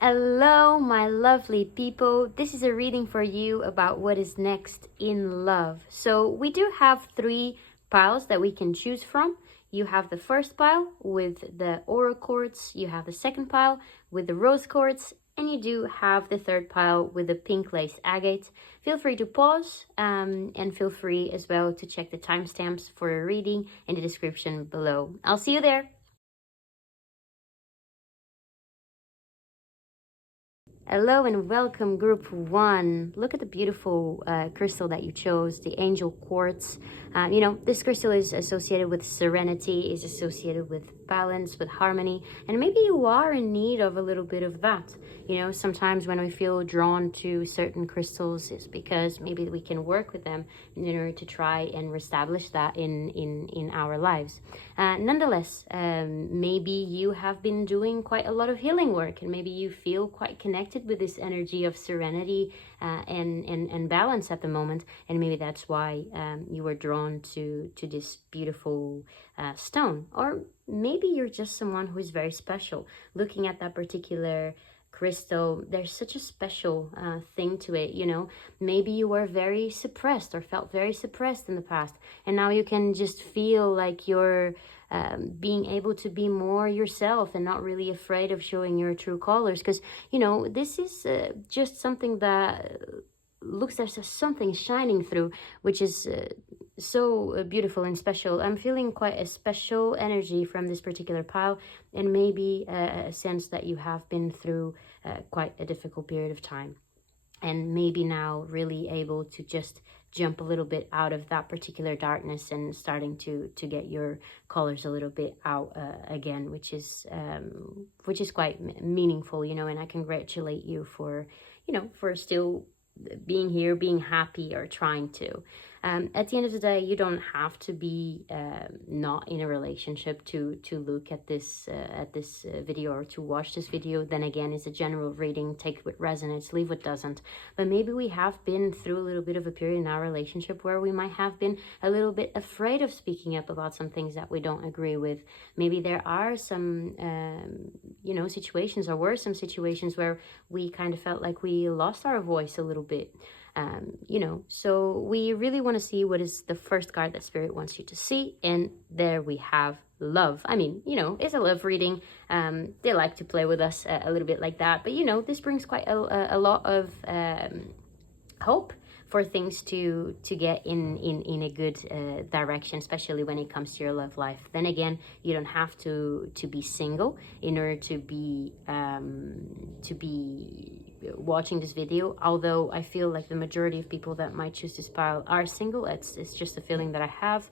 Hello, my lovely people. This is a reading for you about what is next in love. So, we do have three piles that we can choose from. You have the first pile with the aura quartz, you have the second pile with the rose quartz, and you do have the third pile with the pink lace agate. Feel free to pause and feel free as well to check the timestamps for a reading in the description below. I'll see you there. Hello and welcome, group one. Look at the beautiful crystal that you chose, the angel quartz. This crystal is associated with serenity, is associated with balance, with harmony, and maybe you are in need of a little bit of that. Sometimes when we feel drawn to certain crystals, it's because maybe we can work with them in order to try and reestablish that in our lives. Nonetheless, maybe you have been doing quite a lot of healing work, and maybe you feel quite connected with this energy of serenity and balance at the moment, and maybe that's why you were drawn to this beautiful stone. Or maybe you're just someone who is very special. Looking at that particular crystal, there's such a special thing to it. Maybe you were very suppressed or felt very suppressed in the past, and now you can just feel like you're being able to be more yourself and not really afraid of showing your true colors, because this is just something that looks as something shining through, which is so beautiful and special. I'm feeling quite a special energy from this particular pile, and maybe a sense that you have been through quite a difficult period of time, and maybe now really able to just jump a little bit out of that particular darkness and starting to get your colors a little bit out again, which is quite meaningful, and I congratulate you for still being here, being happy, or trying to. At the end of the day, you don't have to be not in a relationship to look at this video or to watch this video. Then again, it's a general reading. Take what resonates, leave what doesn't. But maybe we have been through a little bit of a period in our relationship where we might have been a little bit afraid of speaking up about some things that we don't agree with. Maybe there are some situations, or were some situations where we kind of felt like we lost our voice a little bit. So we really want to see what is the first card that Spirit wants you to see, and there we have love. I mean, it's a love reading. They like to play with us a little bit like that, but this brings quite a lot of hope for things to get in a good direction, especially when it comes to your love life. Then again, you don't have to be single in order to be watching this video, although I feel like the majority of people that might choose this pile are single. It's just a feeling that I have.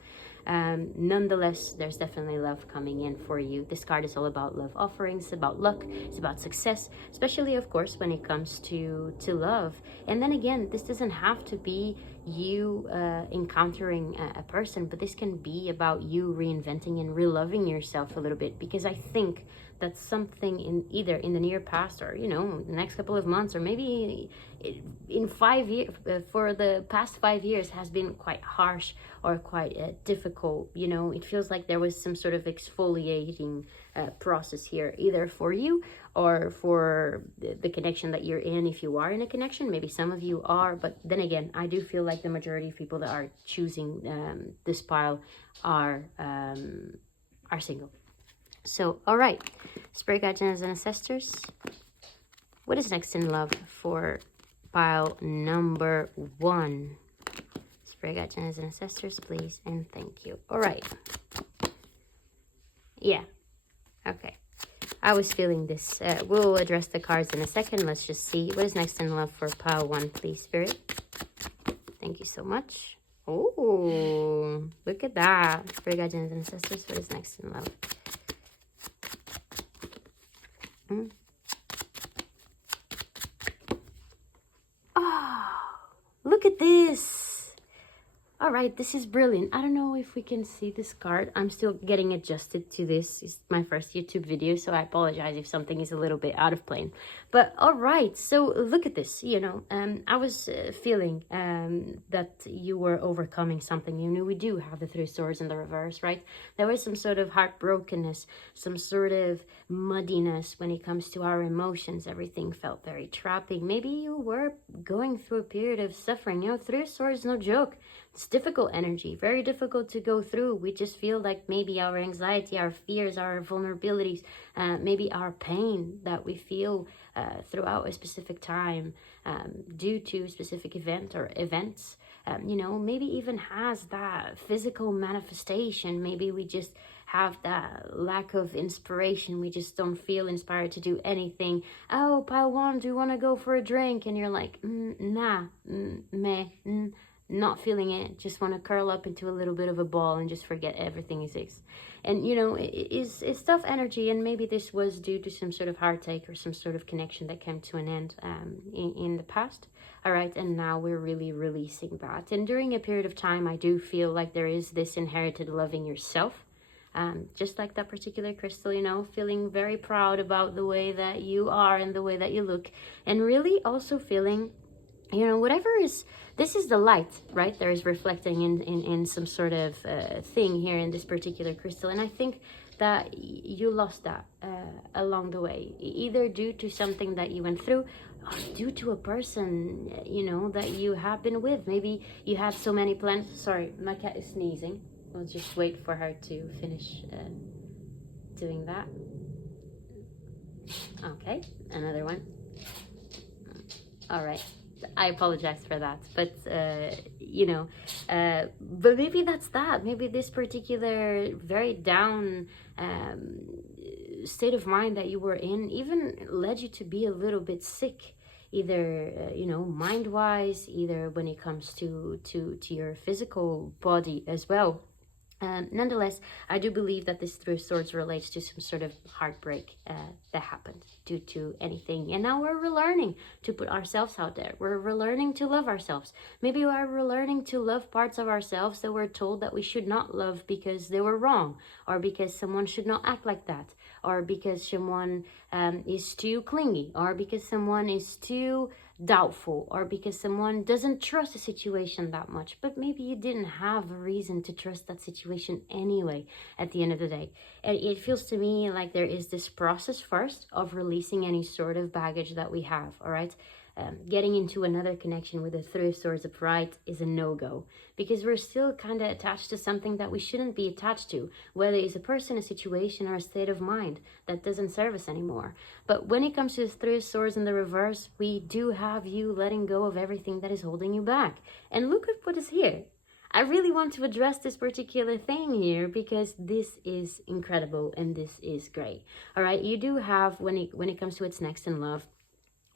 Nonetheless, there's definitely love coming in for you. This card is all about love offerings, about luck, it's about success, especially of course when it comes to love. And then again, this doesn't have to be you encountering a person, but this can be about you reinventing and reloving yourself a little bit, because I think that's something in either in the near past, or the next couple of months, or maybe in 5 years, for the past 5 years has been quite harsh or quite difficult. It feels like there was some sort of exfoliating process here, either for you or for the connection that you're in. If you are in a connection, maybe some of you are, but then again, I do feel like the majority of people that are choosing this pile are single. So, all right, Spirit Guides and Ancestors, what is next in love for pile number one? Spirit Guides and Ancestors, please, and thank you. All right. Yeah. Okay. I was feeling this. We'll address the cards in a second. Let's just see what is next in love for pile one, please, Spirit. Thank you so much. Oh, look at that. Spirit Guides and Ancestors, what is next in love? Oh, look at this. All right, this is brilliant. I don't know if we can see this card. I'm still getting adjusted to this. It's my first YouTube video, so I apologize if something is a little bit out of plane. But all right, so look at this. I was feeling that you were overcoming something. We do have the Three of Swords in the reverse, right? There was some sort of heartbrokenness, some sort of muddiness when it comes to our emotions. Everything felt very trapping. Maybe you were going through a period of suffering. Three of Swords, no joke. It's difficult energy, very difficult to go through. We just feel like maybe our anxiety, our fears, our vulnerabilities, maybe our pain that we feel throughout a specific time due to a specific event or events, maybe even has that physical manifestation. Maybe we just have that lack of inspiration. We just don't feel inspired to do anything. Oh, pile one, do you want to go for a drink? And you're like, nah, meh, not feeling it, just want to curl up into a little bit of a ball and just forget everything exists. And it's tough energy, and maybe this was due to some sort of heartache or some sort of connection that came to an end in the past. All right, and now we're really releasing that. And during a period of time, I do feel like there is this inherited love in yourself. Just like that particular crystal, feeling very proud about the way that you are and the way that you look, and really also feeling whatever is, this is the light, right? There is reflecting in some sort of thing here in this particular crystal. And I think that you lost that along the way, either due to something that you went through or due to a person, that you have been with. Maybe you had so many plans. Sorry, my cat is sneezing. We'll just wait for her to finish doing that. Okay, another one. All right. I apologize for that, but but maybe that's that. Maybe this particular very down state of mind that you were in even led you to be a little bit sick, either mind-wise, either when it comes to your physical body as well. Nonetheless, I do believe that this Three of Swords relates to some sort of heartbreak that happened due to anything. And now we're relearning to put ourselves out there. We're relearning to love ourselves. Maybe we're relearning to love parts of ourselves that we're told that we should not love because they were wrong, or because someone should not act like that, or because someone is too clingy, or because someone is too doubtful, or because someone doesn't trust a situation that much. But maybe you didn't have a reason to trust that situation anyway at the end of the day. And it feels to me like there is this process first of releasing any sort of baggage that we have. All right, getting into another connection with the Three of Swords upright is a no-go, because we're still kind of attached to something that we shouldn't be attached to, whether it's a person, a situation, or a state of mind that doesn't serve us anymore. But when it comes to the Three of Swords in the reverse, we do have you letting go of everything that is holding you back. And look at what is here. I really want to address this particular thing here, because this is incredible and this is great. All right, you do have, when it comes to its next in love,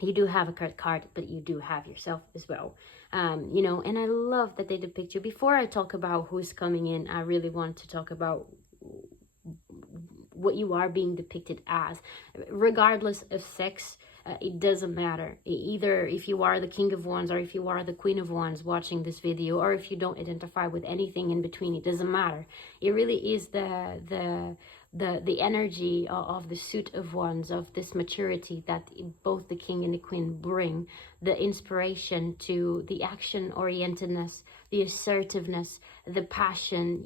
you do have a card, but you do have yourself as well. And I love that they depict you. Before I talk about who's coming in, I really want to talk about what you are being depicted as. Regardless of sex, it doesn't matter. Either if you are the King of Wands or if you are the Queen of Wands watching this video, or if you don't identify with anything in between, it doesn't matter. It really is the energy of the suit of wands, of this maturity that both the king and the queen bring, the inspiration to the action orientedness, the assertiveness, the passion,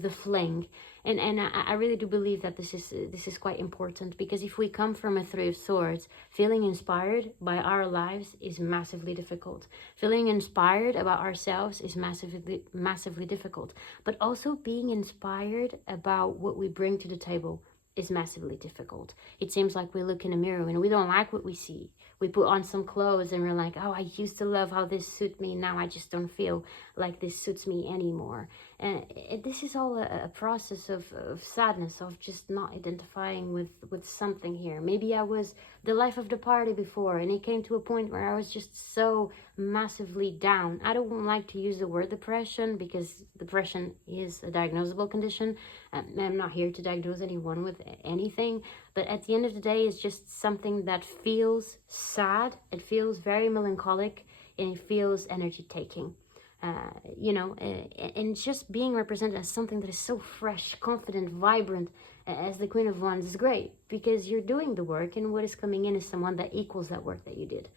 the fling. And I really do believe that this is quite important, because if we come from a Three of Swords, feeling inspired by our lives is massively difficult. Feeling inspired about ourselves is massively difficult. But also being inspired about what we bring to the table is massively difficult. It seems like we look in a mirror and we don't like what we see. We put on some clothes and we're like, oh, I used to love how this suited me. Now I just don't feel like this suits me anymore. And this is all a process of sadness, of just not identifying with something here. Maybe I was the life of the party before, and it came to a point where I was just so massively down. I don't like to use the word depression, because depression is a diagnosable condition. I'm not here to diagnose anyone with anything, but at the end of the day, it's just something that feels sad, it feels very melancholic, and it feels energy taking. And just being represented as something that is so fresh, confident, vibrant as the Queen of Wands is great, because you're doing the work, and what is coming in is someone that equals that work that you did,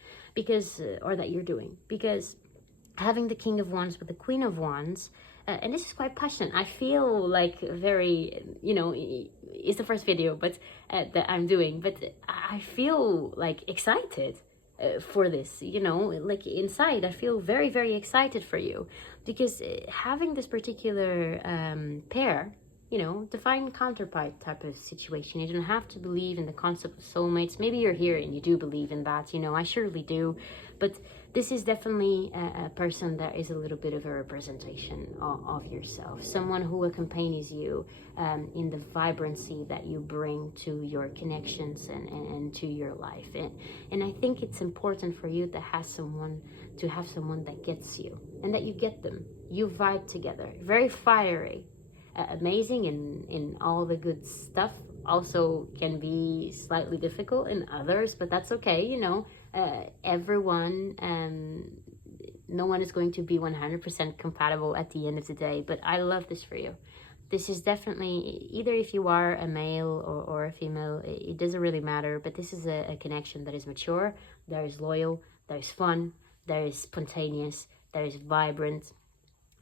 or that you're doing. Because having the King of Wands with the Queen of Wands, and this is quite passionate. I feel like very, it's the first video that I'm doing, but I feel like excited for this, like inside I feel very, very excited for you, because having this particular pair, divine counterpart type of situation. You don't have to believe in the concept of soulmates. Maybe you're here and you do believe in that, I surely do, but this is definitely a person that is a little bit of a representation of yourself, someone who accompanies you in the vibrancy that you bring to your connections and to your life. And I think it's important for you to have someone that gets you, and that you get them. You vibe together, very fiery, amazing in all the good stuff. Also can be slightly difficult in others, but that's okay. Everyone, no one is going to be 100% compatible at the end of the day. But I love this for you. This is definitely, either if you are a male or a female, it doesn't really matter, but this is a connection that is mature, that is loyal, that is fun, that is spontaneous, that is vibrant.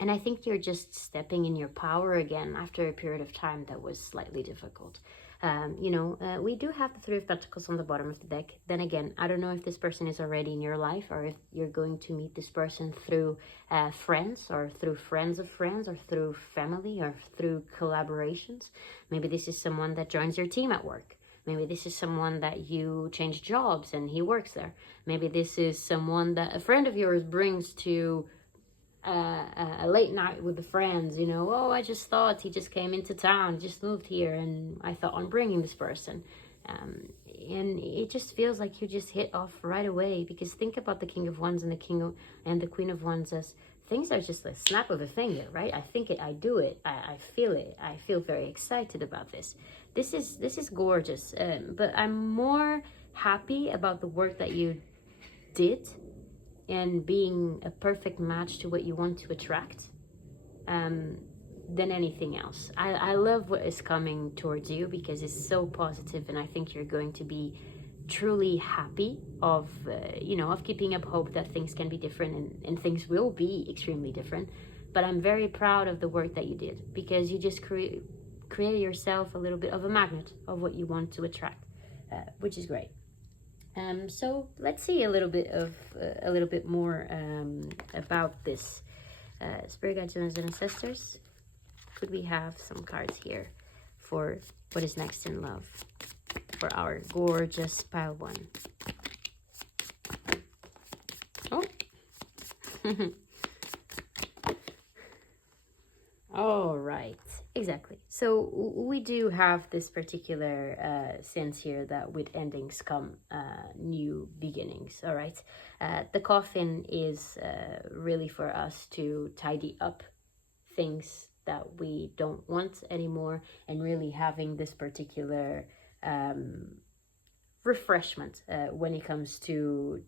And I think you're just stepping in your power again after a period of time that was slightly difficult. We do have the Three of Pentacles on the bottom of the deck. Then again, I don't know if this person is already in your life, or if you're going to meet this person through friends, or through friends of friends, or through family, or through collaborations. Maybe this is someone that joins your team at work. Maybe this is someone that you change jobs and he works there. Maybe this is someone that a friend of yours brings to a late night with the friends, oh, I just thought he just came into town, just moved here, and I thought on bringing this person. And it just feels like you just hit off right away, because think about the King of Wands and the Queen of Wands as things are just a snap of a finger, right? I think it, I do it, I feel it, I feel very excited about this. This is gorgeous, but I'm more happy about the work that you did and being a perfect match to what you want to attract than anything else. I love what is coming towards you, because it's so positive, and I think you're going to be truly happy of keeping up hope that things can be different, and things will be extremely different. But I'm very proud of the work that you did, because you just create yourself a little bit of a magnet of what you want to attract, which is great. So let's see a little bit more about this. Spirit guides and ancestors. Could we have some cards here for what is next in love for our gorgeous pile one? Oh. All right. Exactly. So we do have this particular sense here that with endings come new beginnings. All right. The coffin is really for us to tidy up things that we don't want anymore, and really having this particular refreshment when it comes to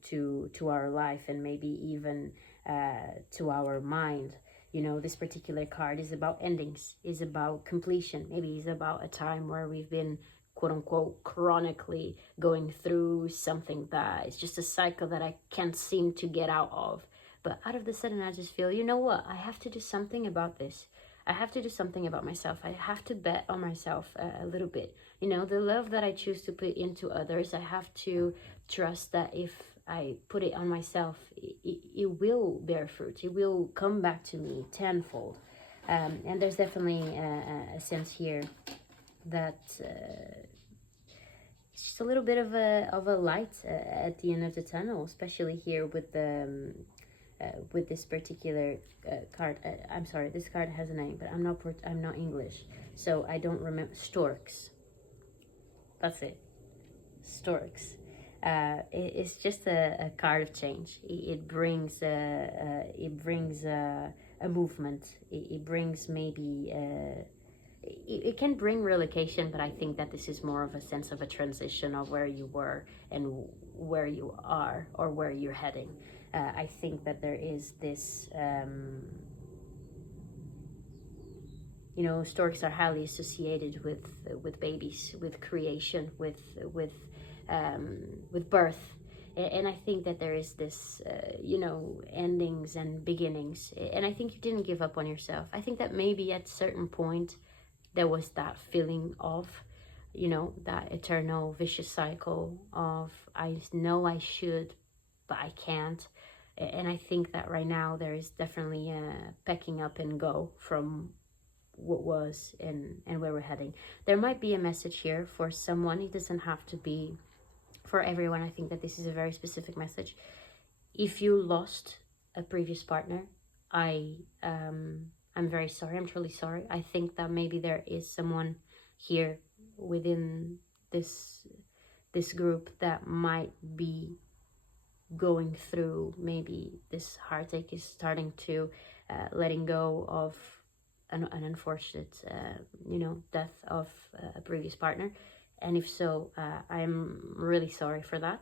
our life, and maybe even to our mind. This particular card is about endings, is about completion. Maybe it's about a time where we've been, quote unquote, chronically going through something that is just a cycle that I can't seem to get out of. But out of the sudden, I just feel, you know what? I have to do something about this. I have to do something about myself. I have to bet on myself a little bit. The love that I choose to put into others, I have to trust that if I put it on myself, it will bear fruit. It will come back to me tenfold. And there's definitely a sense here that it's just a little bit of a light at the end of the tunnel, especially here with this particular card. I'm sorry, this card has a name, but I'm not English, so I don't remember. Storks. That's it. Storks. It's just a card of change. It brings a movement. It brings maybe it can bring relocation, but I think that this is more of a sense of a transition of where you were and where you are or where you're heading. I think that there is this, storks are highly associated with babies, with creation, with birth. And I think that there is this, endings and beginnings. And I think you didn't give up on yourself. I think that maybe at a certain point there was that feeling of, that eternal vicious cycle of, I know I should, but I can't. And I think that right now there is definitely a packing up and go from what was and where we're heading. There might be a message here for someone. It doesn't have to be for everyone. I think that this is a very specific message. If you lost a previous partner, I'm very sorry. I'm truly sorry. I think that maybe there is someone here within this group that might be going through, maybe this heartache is starting to letting go of an unfortunate death of a previous partner. And if so, I'm really sorry for that.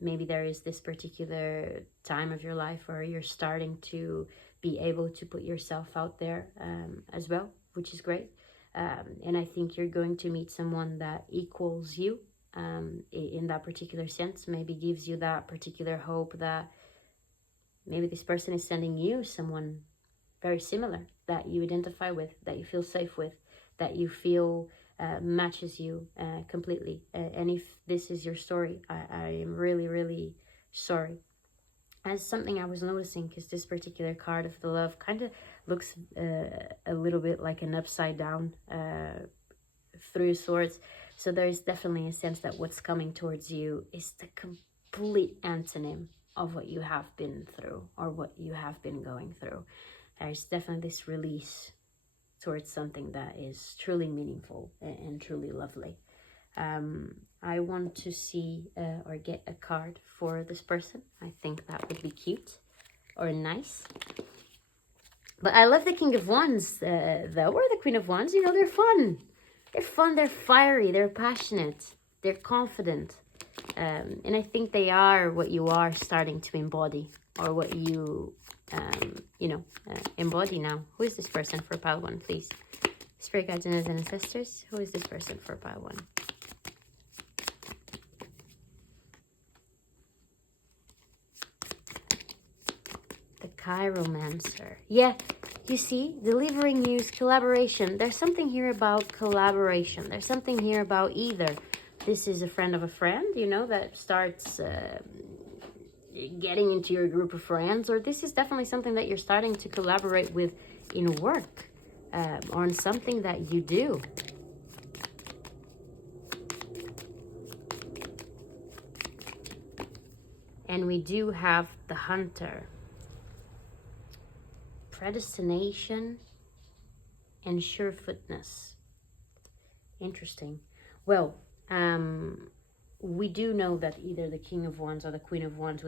Maybe there is this particular time of your life where you're starting to be able to put yourself out there as well, which is great. And I think you're going to meet someone that equals you in that particular sense, maybe gives you that particular hope that maybe this person is sending you someone very similar that you identify with, that you feel safe with, that you feel matches you completely. And if this is your story, I am really, really sorry. As something I was noticing, because this particular card of the love kind of looks a little bit like an upside down Three of Swords. So there's definitely a sense that what's coming towards you is the complete antonym of what you have been through or what you have been going through. There's definitely this release towards something that is truly meaningful and truly lovely. I want to see or get a card for this person. I think that would be cute or nice. But I love the King of Wands, though, or the Queen of Wands. They're fun. They're fun, they're fiery, they're passionate, they're confident. And I think they are what you are starting to embody, or what you, embody now. Who is this person for pile 1, please? Spirit guides and ancestors. Who is this person for pile 1? The Chiromancer. Yeah, you see, delivering news, collaboration. There's something here about collaboration. There's something here about either this is a friend of a friend, that starts getting into your group of friends, or this is definitely something that you're starting to collaborate with in work or on something that you do. And we do have the Hunter. Predestination and surefootness. Interesting. Well, we do know that either the King of Wands or the Queen of Wands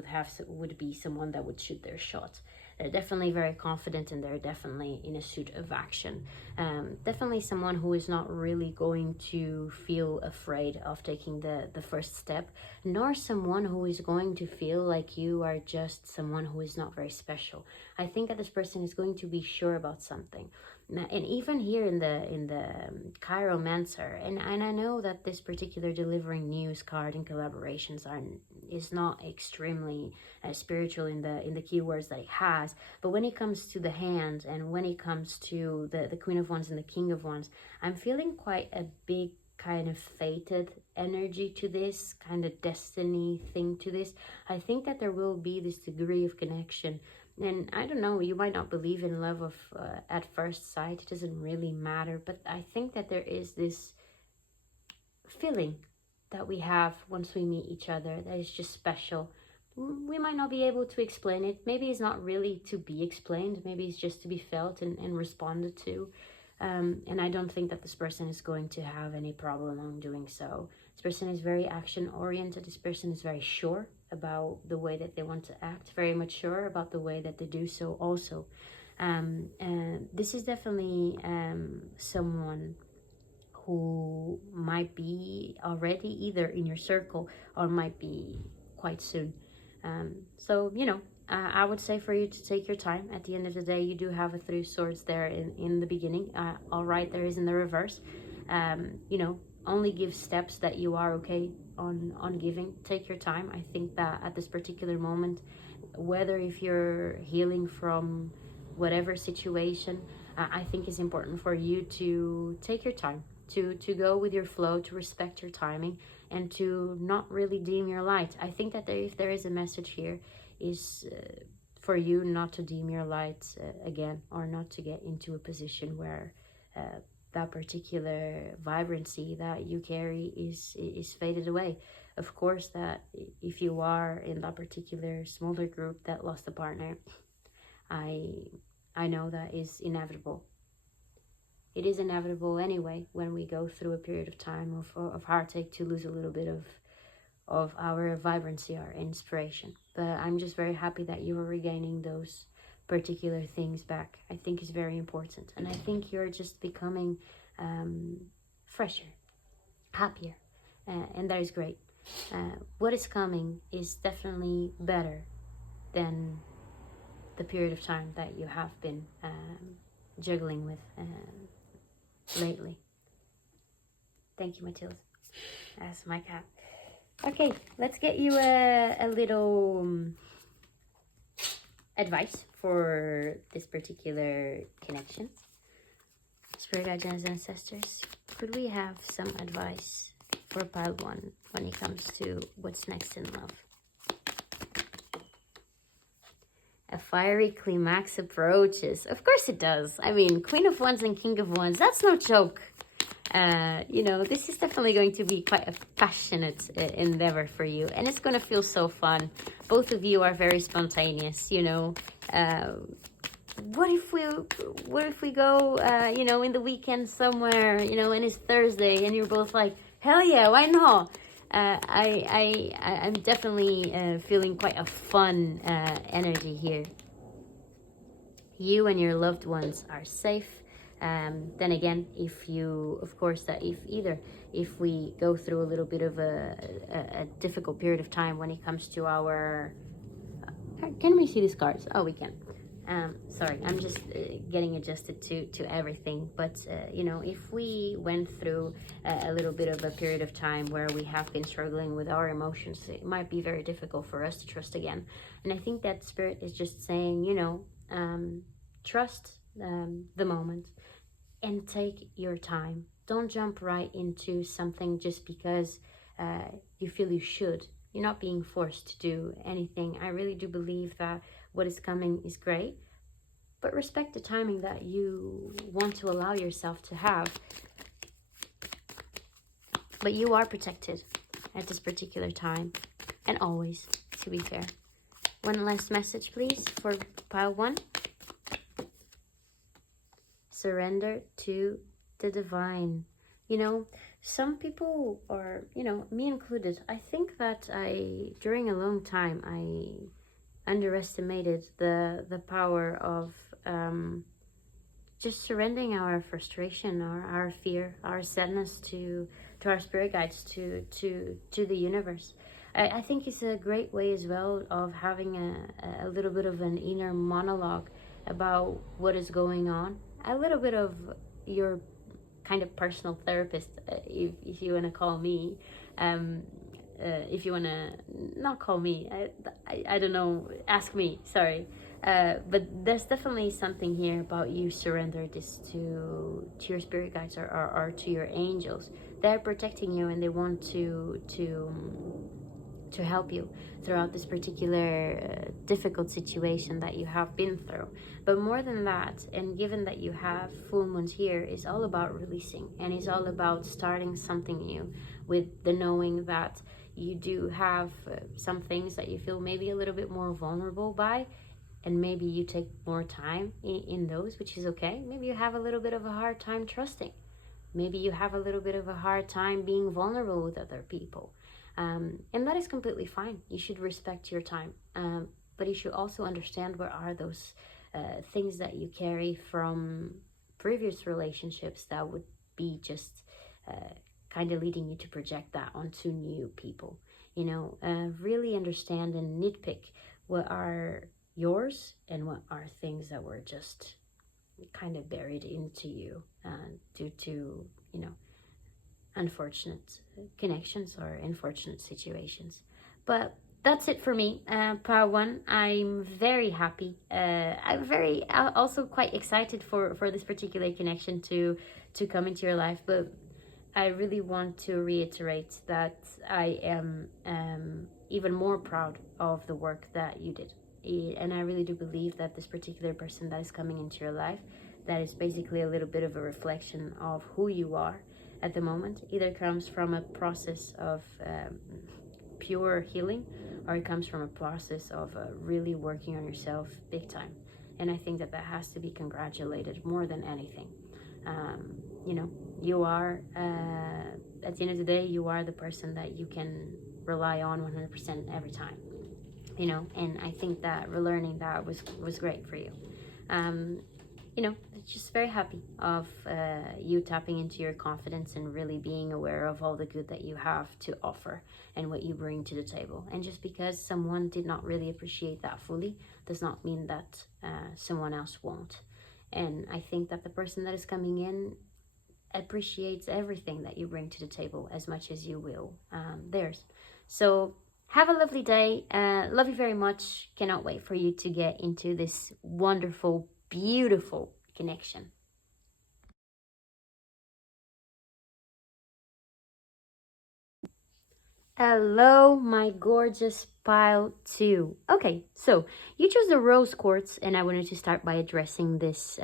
would be someone that would shoot their shot. They're definitely very confident, and they're definitely in a suit of action. Definitely someone who is not really going to feel afraid of taking the first step, nor someone who is going to feel like you are just someone who is not very special. I think that this person is going to be sure about something. And even here in the Chiromancer, and I know that this particular delivering news card and collaborations is not extremely spiritual in the keywords that it has, but when it comes to the hand and when it comes to the Queen of Wands and the King of Wands, I'm feeling quite a big kind of fated energy to this, kind of destiny thing to this. I think that there will be this degree of connection. And I don't know, you might not believe in love at first sight. It doesn't really matter. But I think that there is this feeling that we have once we meet each other that is just special. We might not be able to explain it. Maybe it's not really to be explained. Maybe it's just to be felt and responded to. And I don't think that this person is going to have any problem on doing so. This person is very action-oriented. This person is very sure about the way that they want to act, very mature about the way that they do so also. And this is definitely someone who might be already either in your circle or might be quite soon. So, you know, I would say for you to take your time. At the end of the day, you do have a 3 of swords there in the beginning. All right, there is in the reverse. You know, only give steps that you are okay on giving. Take your time. I think that at this particular moment, whether if you're healing from whatever situation, I think it's important for you to take your time, to go with your flow, to respect your timing, and to not really dim your light. I think that if there is a message here, is for you not to dim your light again, or not to get into a position where that particular vibrancy that you carry is faded away. Of course, that if you are in that particular smaller group that lost a partner, I know that is inevitable. It is inevitable anyway when we go through a period of time of heartache to lose a little bit of our vibrancy, our inspiration. But I'm just very happy that you are regaining those particular things back. I think is very important, and I think you're just becoming fresher, happier, and that is great. What is coming is definitely better than the period of time that you have been juggling with lately. Thank you, Matilda. That's my cat. Okay, let's get you a little advice for this particular connection. Spirit guides and ancestors, could we have some advice for pile 1 when it comes to what's next in love? A fiery climax approaches. Of course it does. I mean, Queen of Wands and King of Wands, that's no joke. You know, this is definitely going to be quite a passionate endeavor for you, and it's going to feel so fun. Both of you are very spontaneous, you know. What if we go, you know, in the weekend somewhere, you know, and it's Thursday, and you're both like, hell yeah, why not? I'm definitely feeling quite a fun energy here. You and your loved ones are safe. Then again, if you, of course, that if we go through a little bit of a difficult period of time when it comes to our, can we see these cards? Oh, we can. Sorry, I'm just getting adjusted to everything. But, you know, if we went through a little bit of a period of time where we have been struggling with our emotions, it might be very difficult for us to trust again. And I think that Spirit is just saying, you know, trust the moment and take your time. Don't jump right into something just because you feel you should. You're not being forced to do anything. I really do believe that what is coming is great, but respect the timing that you want to allow yourself to have. But you are protected at this particular time, and always, to be fair. One last message, please, for pile 1. Surrender to the divine. You know, some people, or, you know, me included, I think that during a long time, I underestimated the power of just surrendering our frustration, our fear, our sadness to our spirit guides, to the universe. I think it's a great way as well of having a little bit of an inner monologue about what is going on. A little bit of your kind of personal therapist, if you want to call me. If you want to not call me, I don't know, ask me, sorry. But there's definitely something here about you surrender this to your spirit guides or to your angels. They're protecting you, and they want to help you throughout this particular difficult situation that you have been through. But more than that, and given that you have full moons here, is all about releasing, and it's all about starting something new, with the knowing that you do have some things that you feel maybe a little bit more vulnerable by, and maybe you take more time in those, which is okay. Maybe you have a little bit of a hard time trusting. Maybe you have a little bit of a hard time being vulnerable with other people. And that is completely fine. You should respect your time. But you should also understand what are those things that you carry from previous relationships that would be just kind of leading you to project that onto new people. You know, really understand and nitpick what are yours and what are things that were just kind of buried into you due to, you know, unfortunate connections or unfortunate situations. But that's it for me, part one. I'm very happy. I'm very also quite excited for this particular connection to come into your life. But I really want to reiterate that I am even more proud of the work that you did. And I really do believe that this particular person that is coming into your life, that is basically a little bit of a reflection of who you are at the moment, either comes from a process of pure healing, or it comes from a process of really working on yourself big time. And I think that has to be congratulated more than anything. You know, you are, at the end of the day, you are the person that you can rely on 100% every time, you know, and I think that relearning that was great for you. You know, just very happy of you tapping into your confidence and really being aware of all the good that you have to offer and what you bring to the table. And just because someone did not really appreciate that fully does not mean that someone else won't. And I think that the person that is coming in appreciates everything that you bring to the table as much as you will theirs. So have a lovely day. Love you very much. Cannot wait for you to get into this wonderful, beautiful connection. Hello, my gorgeous pile 2. Okay, so you chose the rose quartz, and I wanted to start by addressing this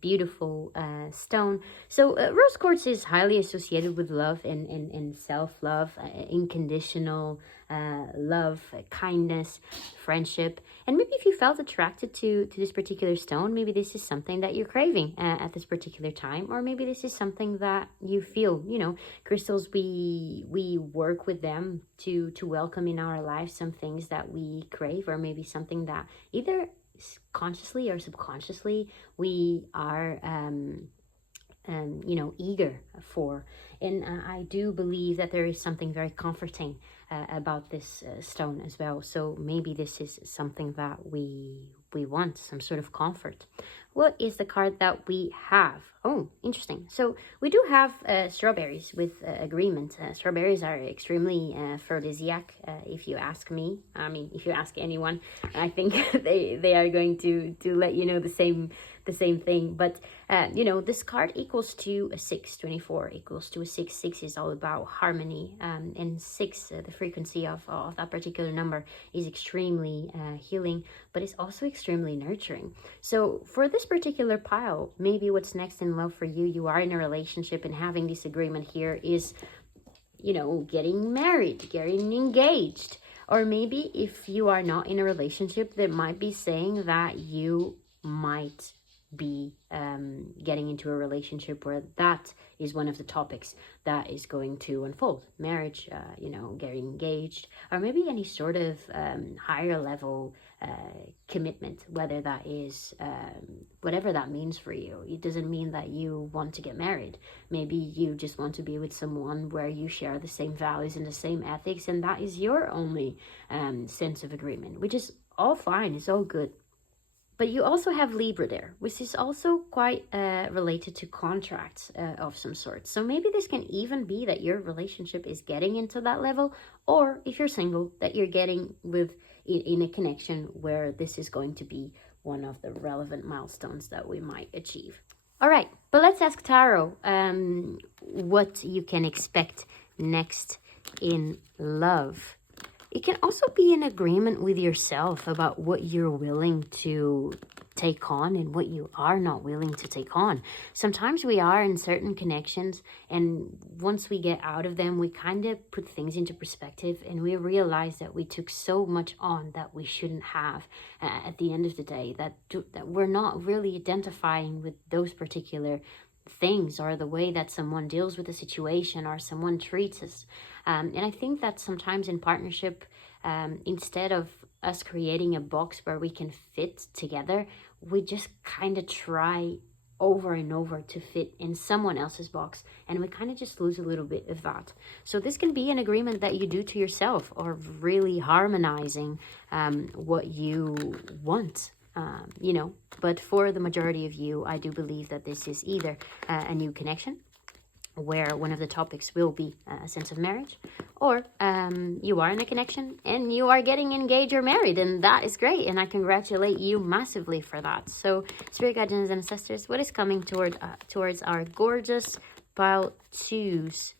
beautiful stone. So rose quartz is highly associated with love and self-love, unconditional love, kindness, friendship. And maybe if you felt attracted to this particular stone, maybe this is something that you're craving at this particular time, or maybe this is something that you feel, you know, crystals, we work with them to welcome in our life some things that we crave, or maybe something that either consciously or subconsciously we are you know, eager for. And I do believe that there is something very comforting about this stone as well. So maybe this is something that we want, some sort of comfort. What is the card that we have? Oh, interesting. So we do have strawberries with agreement. Strawberries are extremely aphrodisiac, if you ask me. I mean, if you ask anyone, I think they are going to let you know the same thing. But you know, this card equals to a 6. 24 equals to a 6. 6 is all about harmony, and 6, the frequency of that particular number, is extremely healing, but it's also extremely nurturing. So for this particular pile, maybe what's next in love for you, you are in a relationship, and having this agreement here is, you know, getting married, getting engaged. Or maybe if you are not in a relationship, that might be saying that you might be getting into a relationship where that is one of the topics that is going to unfold. Marriage, you know, getting engaged, or maybe any sort of higher level commitment, whether that is whatever that means for you. It doesn't mean that you want to get married. Maybe you just want to be with someone where you share the same values and the same ethics, and that is your only sense of agreement, which is all fine. It's all good. But you also have Libra there, which is also quite related to contracts of some sort. So maybe this can even be that your relationship is getting into that level, or if you're single, that you're getting with in a connection where this is going to be one of the relevant milestones that we might achieve. All right, but let's ask Tarot what you can expect next in love. It can also be an agreement with yourself about what you're willing to take on and what you are not willing to take on. Sometimes we are in certain connections, and once we get out of them, we kind of put things into perspective, and we realize that we took so much on that we shouldn't have at the end of the day, that we're not really identifying with those particular things, or the way that someone deals with a situation, or someone treats us. And I think that sometimes in partnership, instead of us creating a box where we can fit together, we just kind of try over and over to fit in someone else's box, and we kind of just lose a little bit of that. So this can be an agreement that you do to yourself, or really harmonizing what you want, you know. But for the majority of you, I do believe that this is either a new connection, where one of the topics will be a sense of marriage, or you are in a connection and you are getting engaged or married, and that is great, and I congratulate you massively for that. So spirit guardians and ancestors, what is coming towards our gorgeous pile twos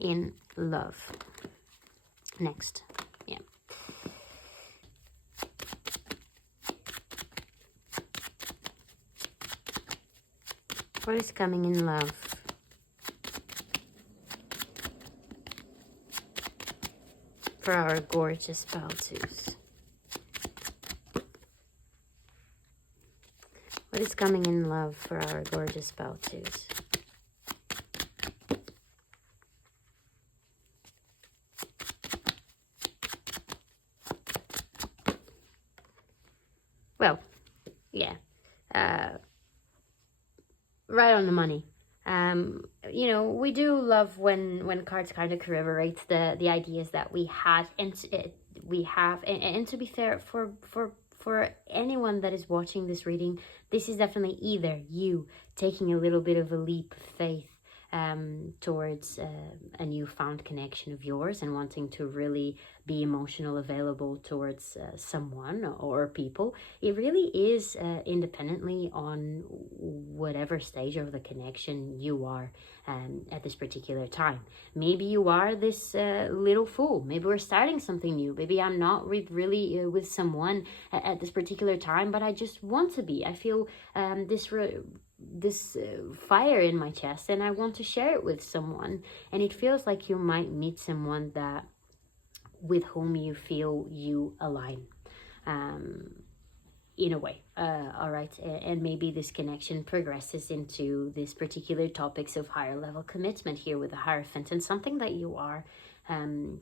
in love next? Yeah. What is coming in love? For our gorgeous Baltus. What is coming in love for our gorgeous Baltus? Well, yeah. Right on the money. You know, we do love when cards kind of corroborate the ideas that we had, and and to be fair, for anyone that is watching this reading, this is definitely either you taking a little bit of a leap of faith towards a newfound connection of yours, and wanting to really be emotional available towards someone or people. It really is independently on whatever stage of the connection you are at this particular time. Maybe you are this little fool. Maybe we're starting something new. Maybe I'm not really with someone at this particular time, but I just want to be. I feel this fire in my chest, and I want to share it with someone, and it feels like you might meet someone that with whom you feel you align in a way. All right, and maybe this connection progresses into this particular topics of higher level commitment here with the Hierophant, and something that you are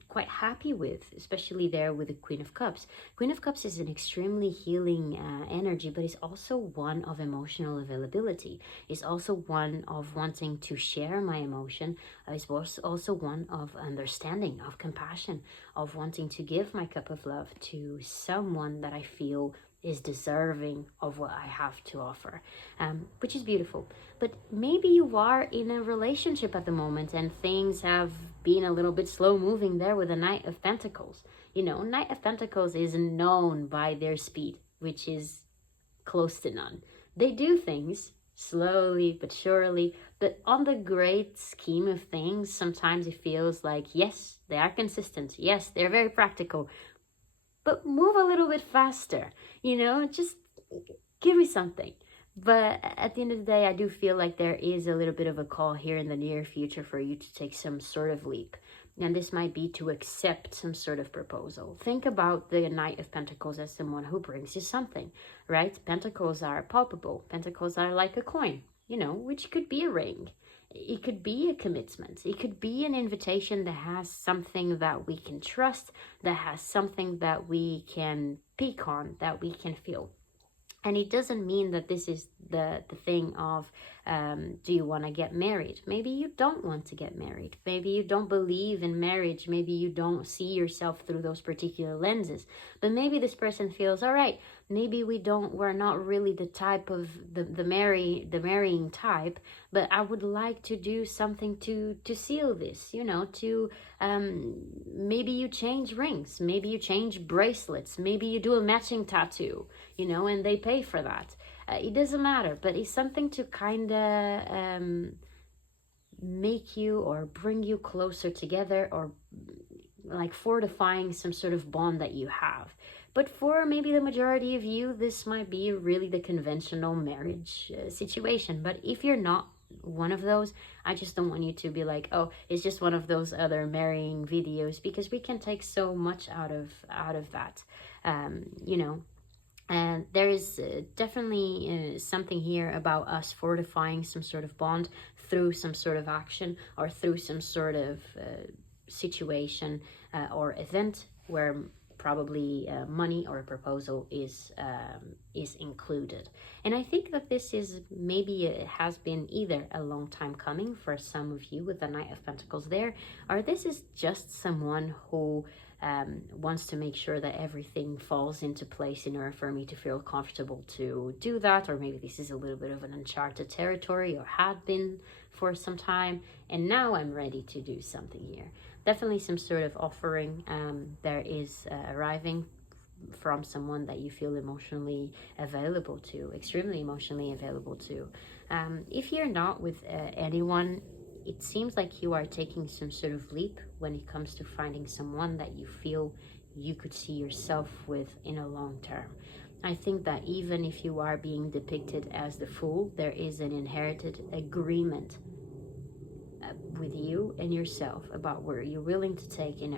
quite happy with, especially there with the Queen of Cups. Queen of Cups is an extremely healing energy, but it's also one of emotional availability. It's also one of wanting to share my emotion. It's also one of understanding, of compassion, of wanting to give my cup of love to someone that I feel is deserving of what I have to offer, which is beautiful. But maybe you are in a relationship at the moment and things have been a little bit slow moving there with the Knight of Pentacles. You know, Knight of Pentacles is known by their speed, which is close to none. They do things slowly but surely, but on the great scheme of things, sometimes it feels like, yes, they are consistent. Yes, they're very practical, but move a little bit faster, you know, just give me something. But at the end of the day, I do feel like there is a little bit of a call here in the near future for you to take some sort of leap. And this might be to accept some sort of proposal. Think about the Knight of Pentacles as someone who brings you something, right? Pentacles are palpable. Pentacles are like a coin, you know, which could be a ring. It could be a commitment. It could be an invitation that has something that we can trust, that has something that we can pick on, that we can feel. And it doesn't mean that this is the thing of, do you want to get married? Maybe you don't want to get married. Maybe you don't believe in marriage. Maybe you don't see yourself through those particular lenses. But maybe this person feels, all right, maybe we're not really the type of the marrying type, but I would like to do something to seal this, you know, to maybe you change rings, maybe you change bracelets, maybe you do a matching tattoo, you know, and they pay for that. It doesn't matter, but it's something to kind of make you or bring you closer together, or like fortifying some sort of bond that you have. But for maybe the majority of you, this might be really the conventional marriage situation. But if you're not one of those, I just don't want you to be like, oh, it's just one of those other marrying videos, because we can take so much out of that, you know. And there is definitely something here about us fortifying some sort of bond through some sort of action, or through some sort of situation or event, where probably money or a proposal is included. And I think that this is maybe has been either a long time coming for some of you with the Knight of Pentacles there, or this is just someone who wants to make sure that everything falls into place in order for me to feel comfortable to do that. Or maybe this is a little bit of an uncharted territory, or had been for some time, and now I'm ready to do something here. Definitely some sort of offering there is arriving from someone that you feel emotionally available to, extremely emotionally available to. If you're not with anyone, it seems like you are taking some sort of leap when it comes to finding someone that you feel you could see yourself with in a long term. I think that even if you are being depicted as the fool, there is an inherited agreement with you and yourself about where you're willing to take and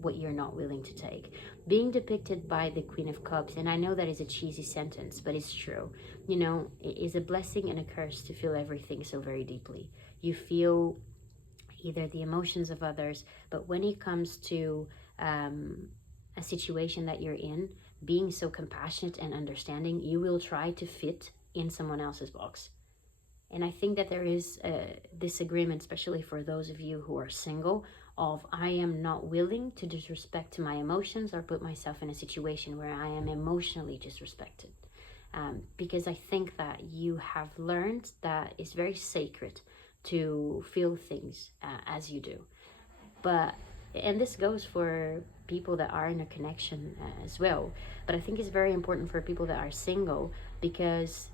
what you're not willing to take. Being depicted by the Queen of Cups, and I know that is a cheesy sentence, but it's true. You know, it is a blessing and a curse to feel everything so very deeply. You feel either the emotions of others, but when it comes to a situation that you're in, being so compassionate and understanding, you will try to fit in someone else's box. And I think that there is a disagreement, especially for those of you who are single, of I am not willing to disrespect my emotions or put myself in a situation where I am emotionally disrespected. Because I think that you have learned that it's very sacred to feel things as you do. And this goes for people that are in a connection as well. But I think it's very important for people that are single, because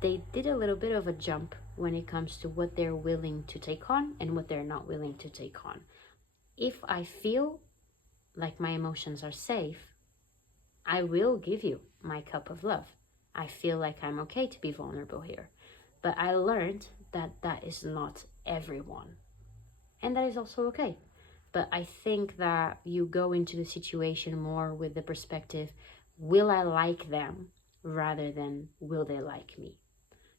they did a little bit of a jump when it comes to what they're willing to take on and what they're not willing to take on. If I feel like my emotions are safe, I will give you my cup of love. I feel like I'm okay to be vulnerable here. But I learned that that is not everyone. And that is also okay. But I think that you go into the situation more with the perspective, will I like them, rather than will they like me?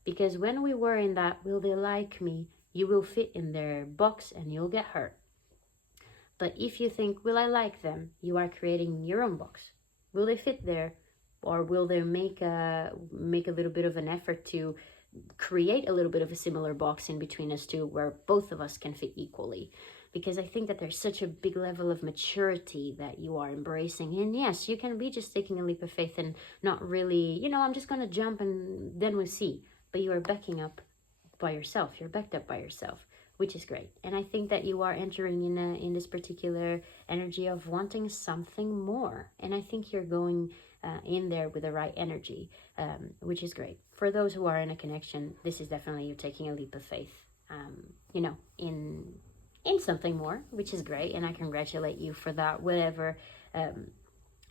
Because when we were in that, will they like me, you will fit in their box and you'll get hurt. But if you think, will I like them, you are creating your own box. Will they fit there? Or will they make a little bit of an effort to create a little bit of a similar box in between us two, where both of us can fit equally? Because I think that there's such a big level of maturity that you are embracing. And yes, you can be just taking a leap of faith and not really, I'm just going to jump and then we'll see. But you are backing up by yourself. You're backed up by yourself, which is great. And I think that you are entering in this particular energy of wanting something more. And I think you're going in there with the right energy, which is great. For those who are in a connection, this is definitely you taking a leap of faith, in something more, which is great. And I congratulate you for that, whatever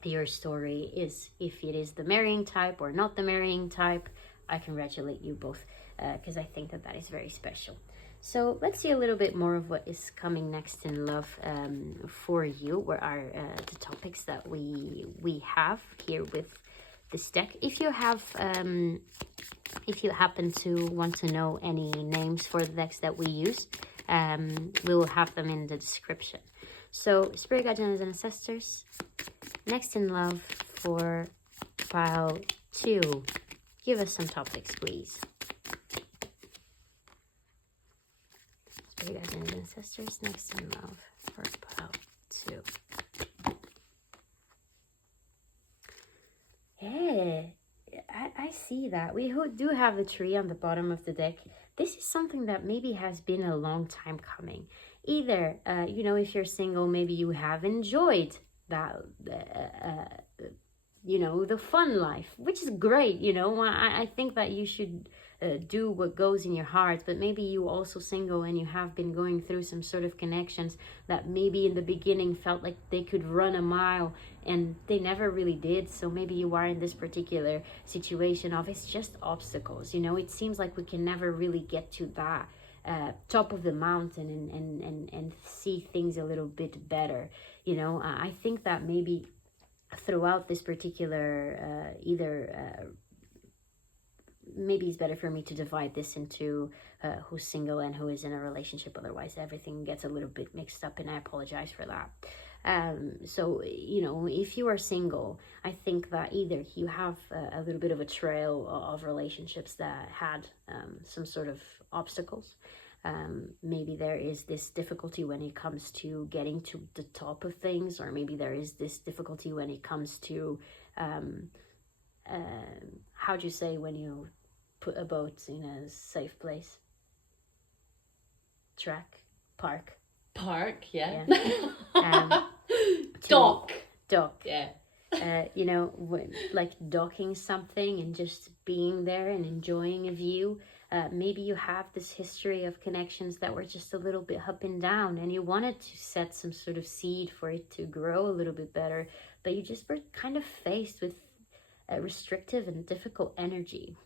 your story is. If it is the marrying type or not the marrying type, I congratulate you both, because I think that is very special. So let's see a little bit more of what is coming next in love for you. What are the topics that we have here with this deck? If you happen to want to know any names for the decks that we use, we'll have them in the description. So Spirit Guardians and Ancestors, next in love for pile 2. Give us some topics, please. Spirit Guardians and Ancestors, next in love for pile 2. Yeah, I see that. We do have the tree on the bottom of the deck. This is something that maybe has been a long time coming. Either, if you're single, maybe you have enjoyed that, the fun life, which is great. I think that you should do what goes in your heart, but maybe you also single and you have been going through some sort of connections that maybe in the beginning felt like they could run a mile and they never really did. So maybe you are in this particular situation of it's just obstacles. It seems like we can never really get to that top of the mountain and see things a little bit better. I think that maybe throughout this particular maybe it's better for me to divide this into who's single and who is in a relationship. Otherwise, everything gets a little bit mixed up, and I apologize for that. So, you know, if you are single, I think that either you have a little bit of a trail of relationships that had some sort of obstacles. Maybe there is this difficulty when it comes to getting to the top of things, or maybe there is this difficulty when it comes to how do you say when you put a boat in a safe place? Track, park, yeah. Dock, yeah. you know, like docking something and just being there and enjoying a view. Maybe you have this history of connections that were just a little bit up and down, and you wanted to set some sort of seed for it to grow a little bit better, but you just were kind of faced with a restrictive and difficult energy.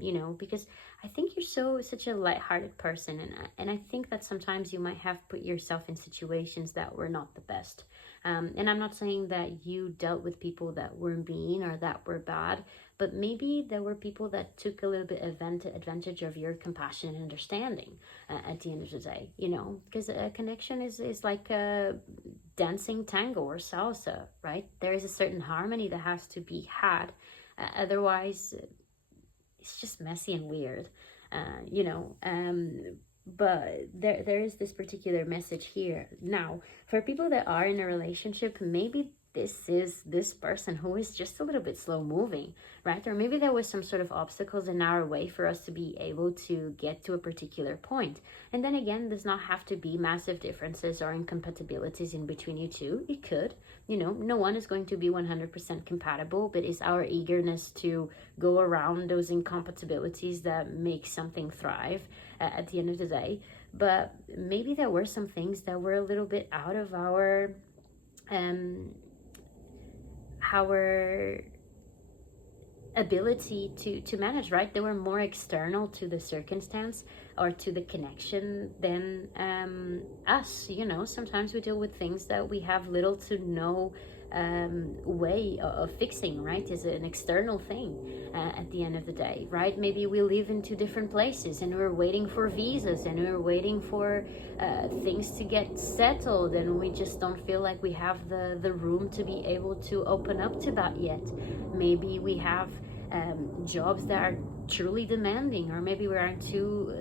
You know, because I think you're such a lighthearted person, and I think that sometimes you might have put yourself in situations that were not the best. And I'm not saying that you dealt with people that were mean or that were bad, but maybe there were people that took a little bit advantage of your compassion and understanding at the end of the day, you know, because a connection is like a dancing tango or salsa, right? There is a certain harmony that has to be had. Otherwise, it's just messy and weird, you know. But there is this particular message here. Now, for people that are in a relationship, maybe this is this person who is just a little bit slow moving, right? Or maybe there was some sort of obstacles in our way for us to be able to get to a particular point. And then again, does not have to be massive differences or incompatibilities in between you two. It could, you know, no one is going to be 100% compatible, but it's our eagerness to go around those incompatibilities that make something thrive at the end of the day. But maybe there were some things that were a little bit out of our ability to manage, right? They were more external to the circumstance or to the connection than us, you know. Sometimes we deal with things that we have little to no way of fixing, right? Is an external thing at the end of the day, right? Maybe we live in two different places and we're waiting for visas and we're waiting for things to get settled, and we just don't feel like we have the room to be able to open up to that yet. Maybe we have jobs that are truly demanding, or maybe we're in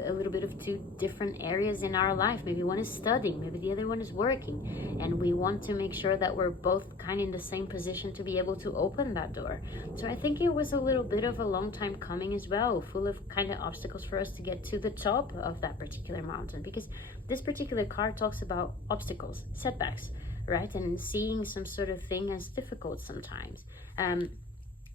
a little bit of two different areas in our life. Maybe one is studying, maybe the other one is working, and we want to make sure that we're both kind of in the same position to be able to open that door. So I think it was a little bit of a long time coming as well, full of kind of obstacles for us to get to the top of that particular mountain, because this particular card talks about obstacles, setbacks, right? And seeing some sort of thing as difficult sometimes.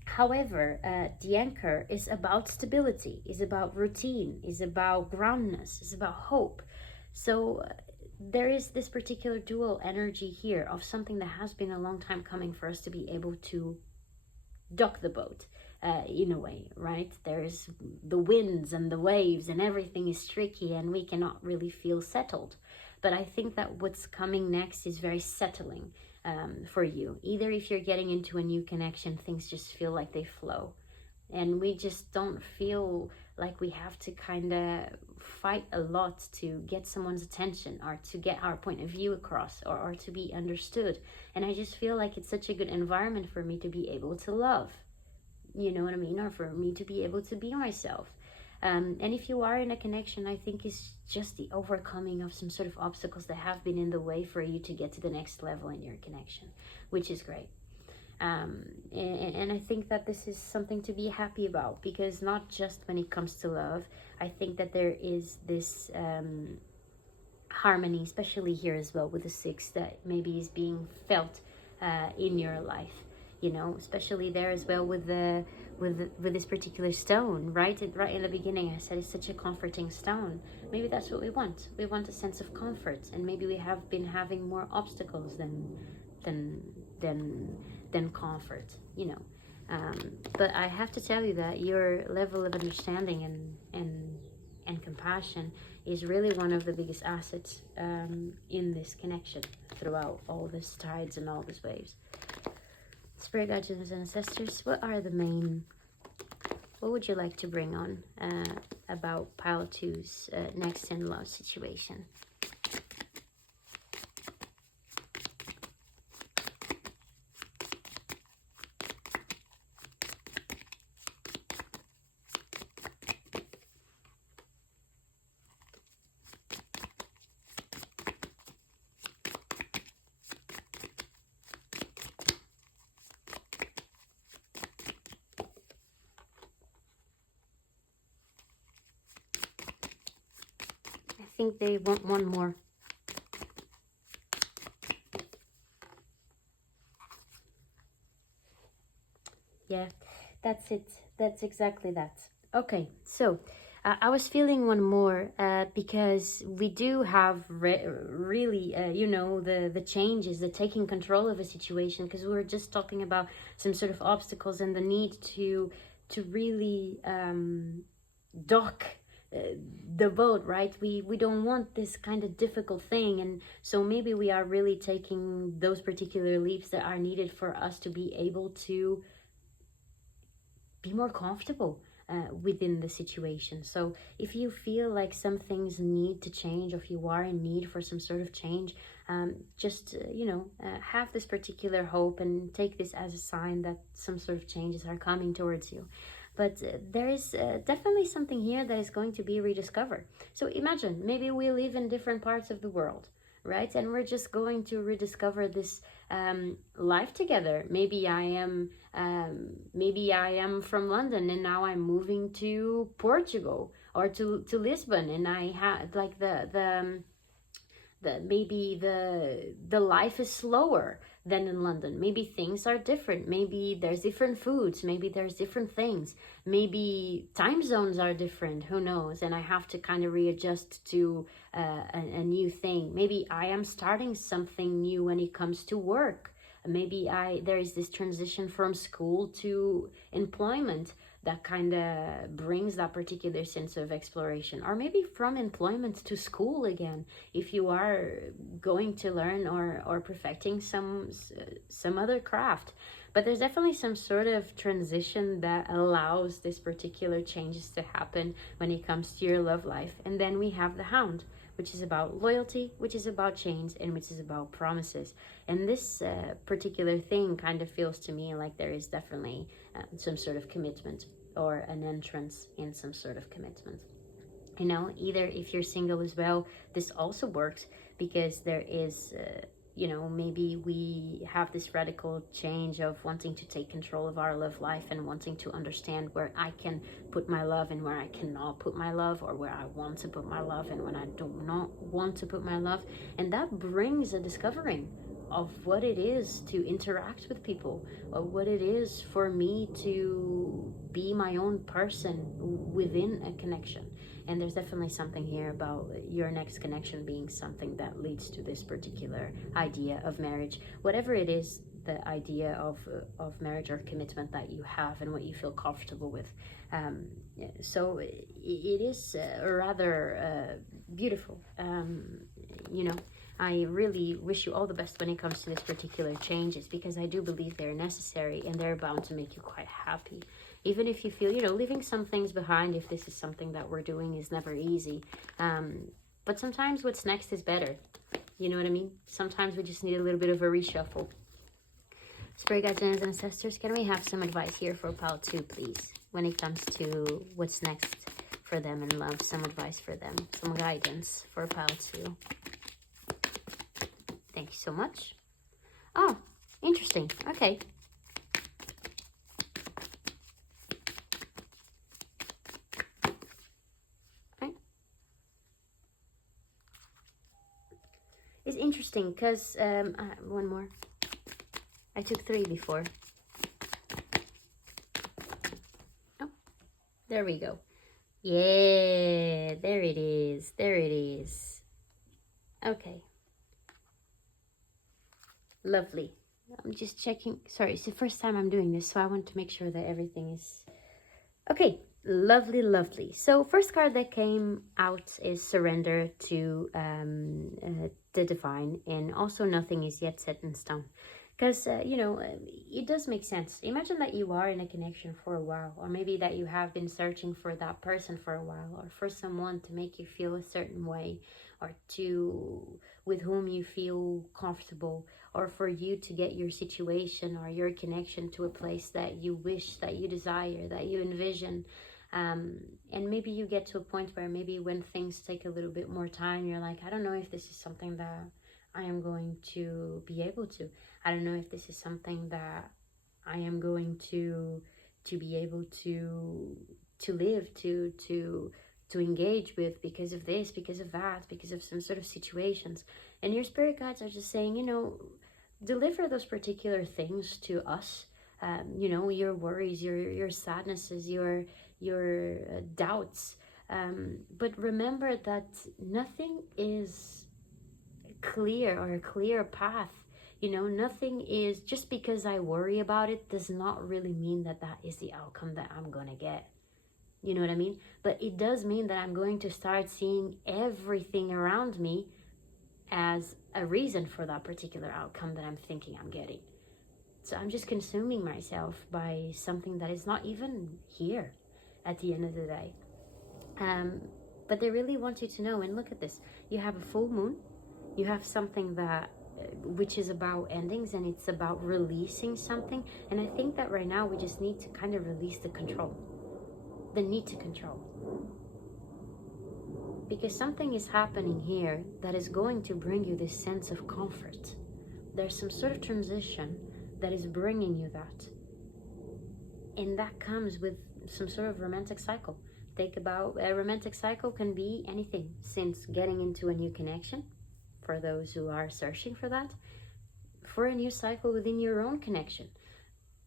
However, the anchor is about stability, is about routine, is about groundness, is about hope. So there is this particular dual energy here of something that has been a long time coming for us to be able to dock the boat in a way, right? There's the winds and the waves and everything is tricky and we cannot really feel settled. But I think that what's coming next is very settling. For you, either if you're getting into a new connection, things just feel like they flow, and we just don't feel like we have to kind of fight a lot to get someone's attention or to get our point of view across or to be understood. And I just feel like it's such a good environment for me to be able to love, you know what I mean, or for me to be able to be myself. And if you are in a connection, I think it's just the overcoming of some sort of obstacles that have been in the way for you to get to the next level in your connection, which is great. And I think that this is something to be happy about, because not just when it comes to love, I think that there is this harmony, especially here as well with the 6, that maybe is being felt in your life, you know, especially there as well with this particular stone, right in the beginning I said it's such a comforting stone. Maybe that's what we want a sense of comfort, and maybe we have been having more obstacles than comfort, you know. But I have to tell you that your level of understanding and compassion is really one of the biggest assets in this connection throughout all these tides and all these waves. Spirit guides and ancestors, what would you like to bring on about Pile 2's next in love situation? think they want one more. Yeah, that's it. That's exactly that. Okay, so I was feeling one more because we do have really, you know, the changes, the taking control of a situation, because we were just talking about some sort of obstacles and the need to really dock the boat, right? We don't want this kind of difficult thing, and so maybe we are really taking those particular leaps that are needed for us to be able to be more comfortable within the situation. So if you feel like some things need to change, or if you are in need for some sort of change, just you know, have this particular hope and take this as a sign that some sort of changes are coming towards you. But there is definitely something here that is going to be rediscovered. So imagine, maybe we live in different parts of the world, right? And we're just going to rediscover this life together. Maybe I am from London and now I'm moving to Portugal or to Lisbon, and I had like maybe the life is slower than in London. Maybe things are different. Maybe there's different foods. Maybe there's different things. Maybe time zones are different. Who knows? And I have to kind of readjust to a new thing. Maybe I am starting something new when it comes to work. Maybe there is this transition from school to employment that kind of brings that particular sense of exploration. Or maybe from employment to school again, if you are going to learn or perfecting some other craft. But there's definitely some sort of transition that allows this particular changes to happen when it comes to your love life. And then we have the Hound, which is about loyalty, which is about chains, and which is about promises. And this particular thing kind of feels to me like there is definitely some sort of commitment, or an entrance in some sort of commitment. You know, either if you're single as well, this also works, because there is you know, maybe we have this radical change of wanting to take control of our love life and wanting to understand where I can put my love and where I cannot put my love, or where I want to put my love and when I do not want to put my love. And that brings a discovering of what it is to interact with people, or what it is for me to be my own person within a connection. And there's definitely something here about your next connection being something that leads to this particular idea of marriage, whatever it is, the idea of marriage or commitment that you have and what you feel comfortable with. So it is rather beautiful. You know, I really wish you all the best when it comes to this particular changes, because I do believe they're necessary and they're bound to make you quite happy. Even if you feel, you know, leaving some things behind, if this is something that we're doing, is never easy. But sometimes what's next is better. You know what I mean? Sometimes we just need a little bit of a reshuffle. Spirit guides and ancestors, can we have some advice here for pile 2, please? When it comes to what's next for them in love, some advice for them, some guidance for pile 2. Thank you so much. Oh, interesting. Okay. It's interesting because one more. I took 3 before. Oh, there we go. Yeah, there it is. There it is. Okay. Lovely. I'm just checking. Sorry, it's the first time I'm doing this, so I want to make sure that everything is okay. Lovely, lovely. So first card that came out is Surrender to the Divine, and also Nothing is Yet Set in Stone. Because, you know, it does make sense. Imagine that you are in a connection for a while, or maybe that you have been searching for that person for a while, or for someone to make you feel a certain way, or with whom you feel comfortable, or for you to get your situation or your connection to a place that you wish, that you desire, that you envision. And maybe you get to a point where maybe when things take a little bit more time, you're like, I don't know if this is something that I am going to be able to. I don't know if this is something that I am going to be able to live, to to engage with because of this, because of that, because of some sort of situations. And your spirit guides are just saying, you know, deliver those particular things to us. You know, your worries, your sadnesses, your doubts. But remember that nothing is clear or a clear path. You know, nothing is, just because I worry about it does not really mean that that is the outcome that I'm gonna get. You know what I mean? But it does mean that I'm going to start seeing everything around me as a reason for that particular outcome that I'm thinking I'm getting. So I'm just consuming myself by something that is not even here at the end of the day. But they really want you to know, and look at this. You have a full moon. You have something that, which is about endings, and it's about releasing something. And I think that right now we just need to kind of release the control. The need to control. Because something is happening here that is going to bring you this sense of comfort. There's some sort of transition that is bringing you that. And that comes with some sort of romantic cycle. Think about a romantic cycle can be anything, since getting into a new connection, for those who are searching for that, for a new cycle within your own connection.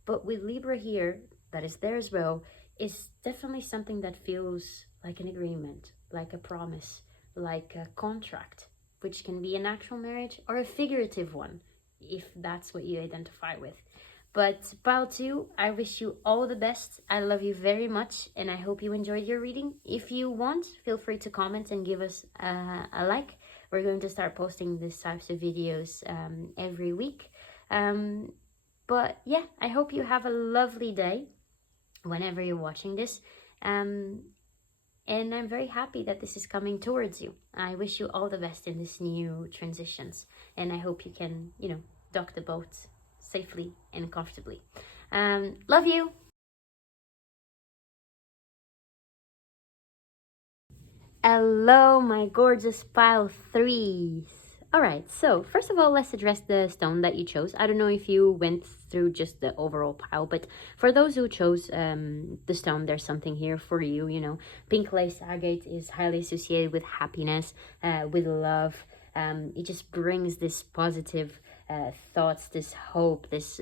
But with Libra here, that is there as well, is definitely something that feels like an agreement, like a promise, like a contract, which can be an actual marriage or a figurative one, if that's what you identify with. But pile 2, I wish you all the best. I love you very much, and I hope you enjoyed your reading. If you want, feel free to comment and give us a like. We're going to start posting these types of videos every week. But yeah, I hope you have a lovely day whenever you're watching this. And I'm very happy that this is coming towards you. I wish you all the best in this new transitions. And I hope you can, you know, dock the boat safely and comfortably. Love you. Hello, my gorgeous pile 3s. Alright, so first of all, let's address the stone that you chose. I don't know if you went through just the overall pile, but for those who chose the stone, there's something here for you. You know, pink lace agate is highly associated with happiness, with love. It just brings this positive thoughts, this hope, this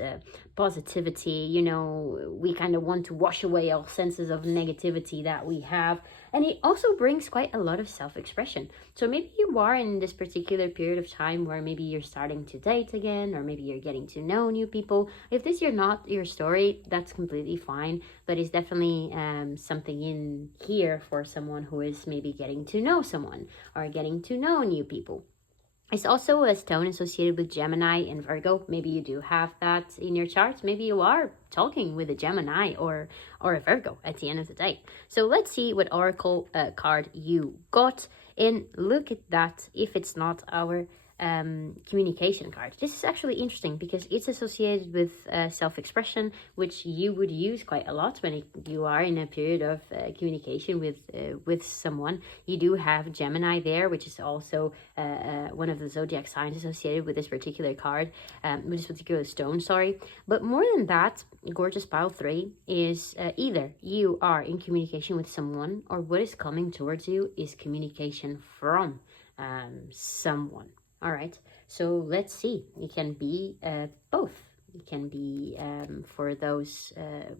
positivity. You know, we kind of want to wash away all senses of negativity that we have. And it also brings quite a lot of self-expression. So maybe you are in this particular period of time where maybe you're starting to date again, or maybe you're getting to know new people. If this is not your story, that's completely fine. But it's definitely something in here for someone who is maybe getting to know someone or getting to know new people. It's also a stone associated with Gemini and Virgo. Maybe you do have that in your charts. Maybe you are talking with a Gemini or a Virgo at the end of the day. So let's see what oracle card you got. And look at that, if it's not our communication card. This is actually interesting because it's associated with self-expression, which you would use quite a lot when you are in a period of communication with someone. You do have Gemini there, which is also one of the zodiac signs associated with this particular card, with this particular stone, sorry. But more than that, gorgeous pile 3 is either you are in communication with someone, or what is coming towards you is communication from someone. All right, so let's see. It can be both. It can be for those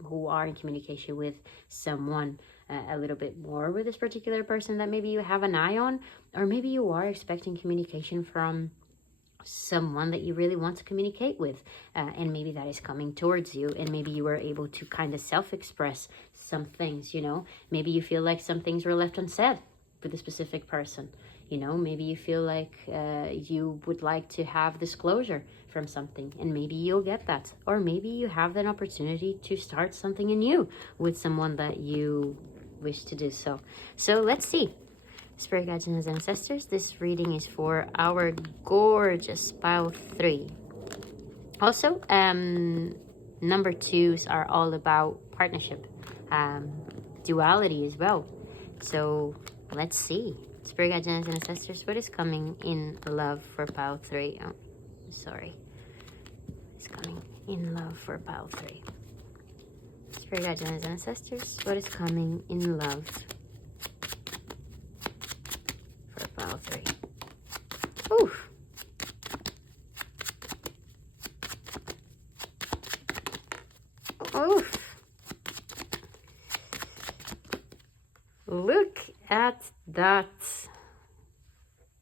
who are in communication with someone a little bit more with this particular person that maybe you have an eye on, or maybe you are expecting communication from someone that you really want to communicate with, and maybe that is coming towards you, and maybe you were able to kind of self-express some things. You know, maybe you feel like some things were left unsaid with a specific person. You know, maybe you feel like you would like to have disclosure from something, and maybe you'll get that. Or maybe you have an opportunity to start something anew with someone that you wish to do so. So let's see. Spirit guides and ancestors, this reading is for our gorgeous pile 3. Also, number 2s are all about partnership, duality as well. So let's see. Spirit guides and ancestors, what is coming in love for pile 3? Oh, sorry. It's coming in love for pile 3. Spirit guides and ancestors, what is coming in love pile 3. Oof. Oof. Look at that.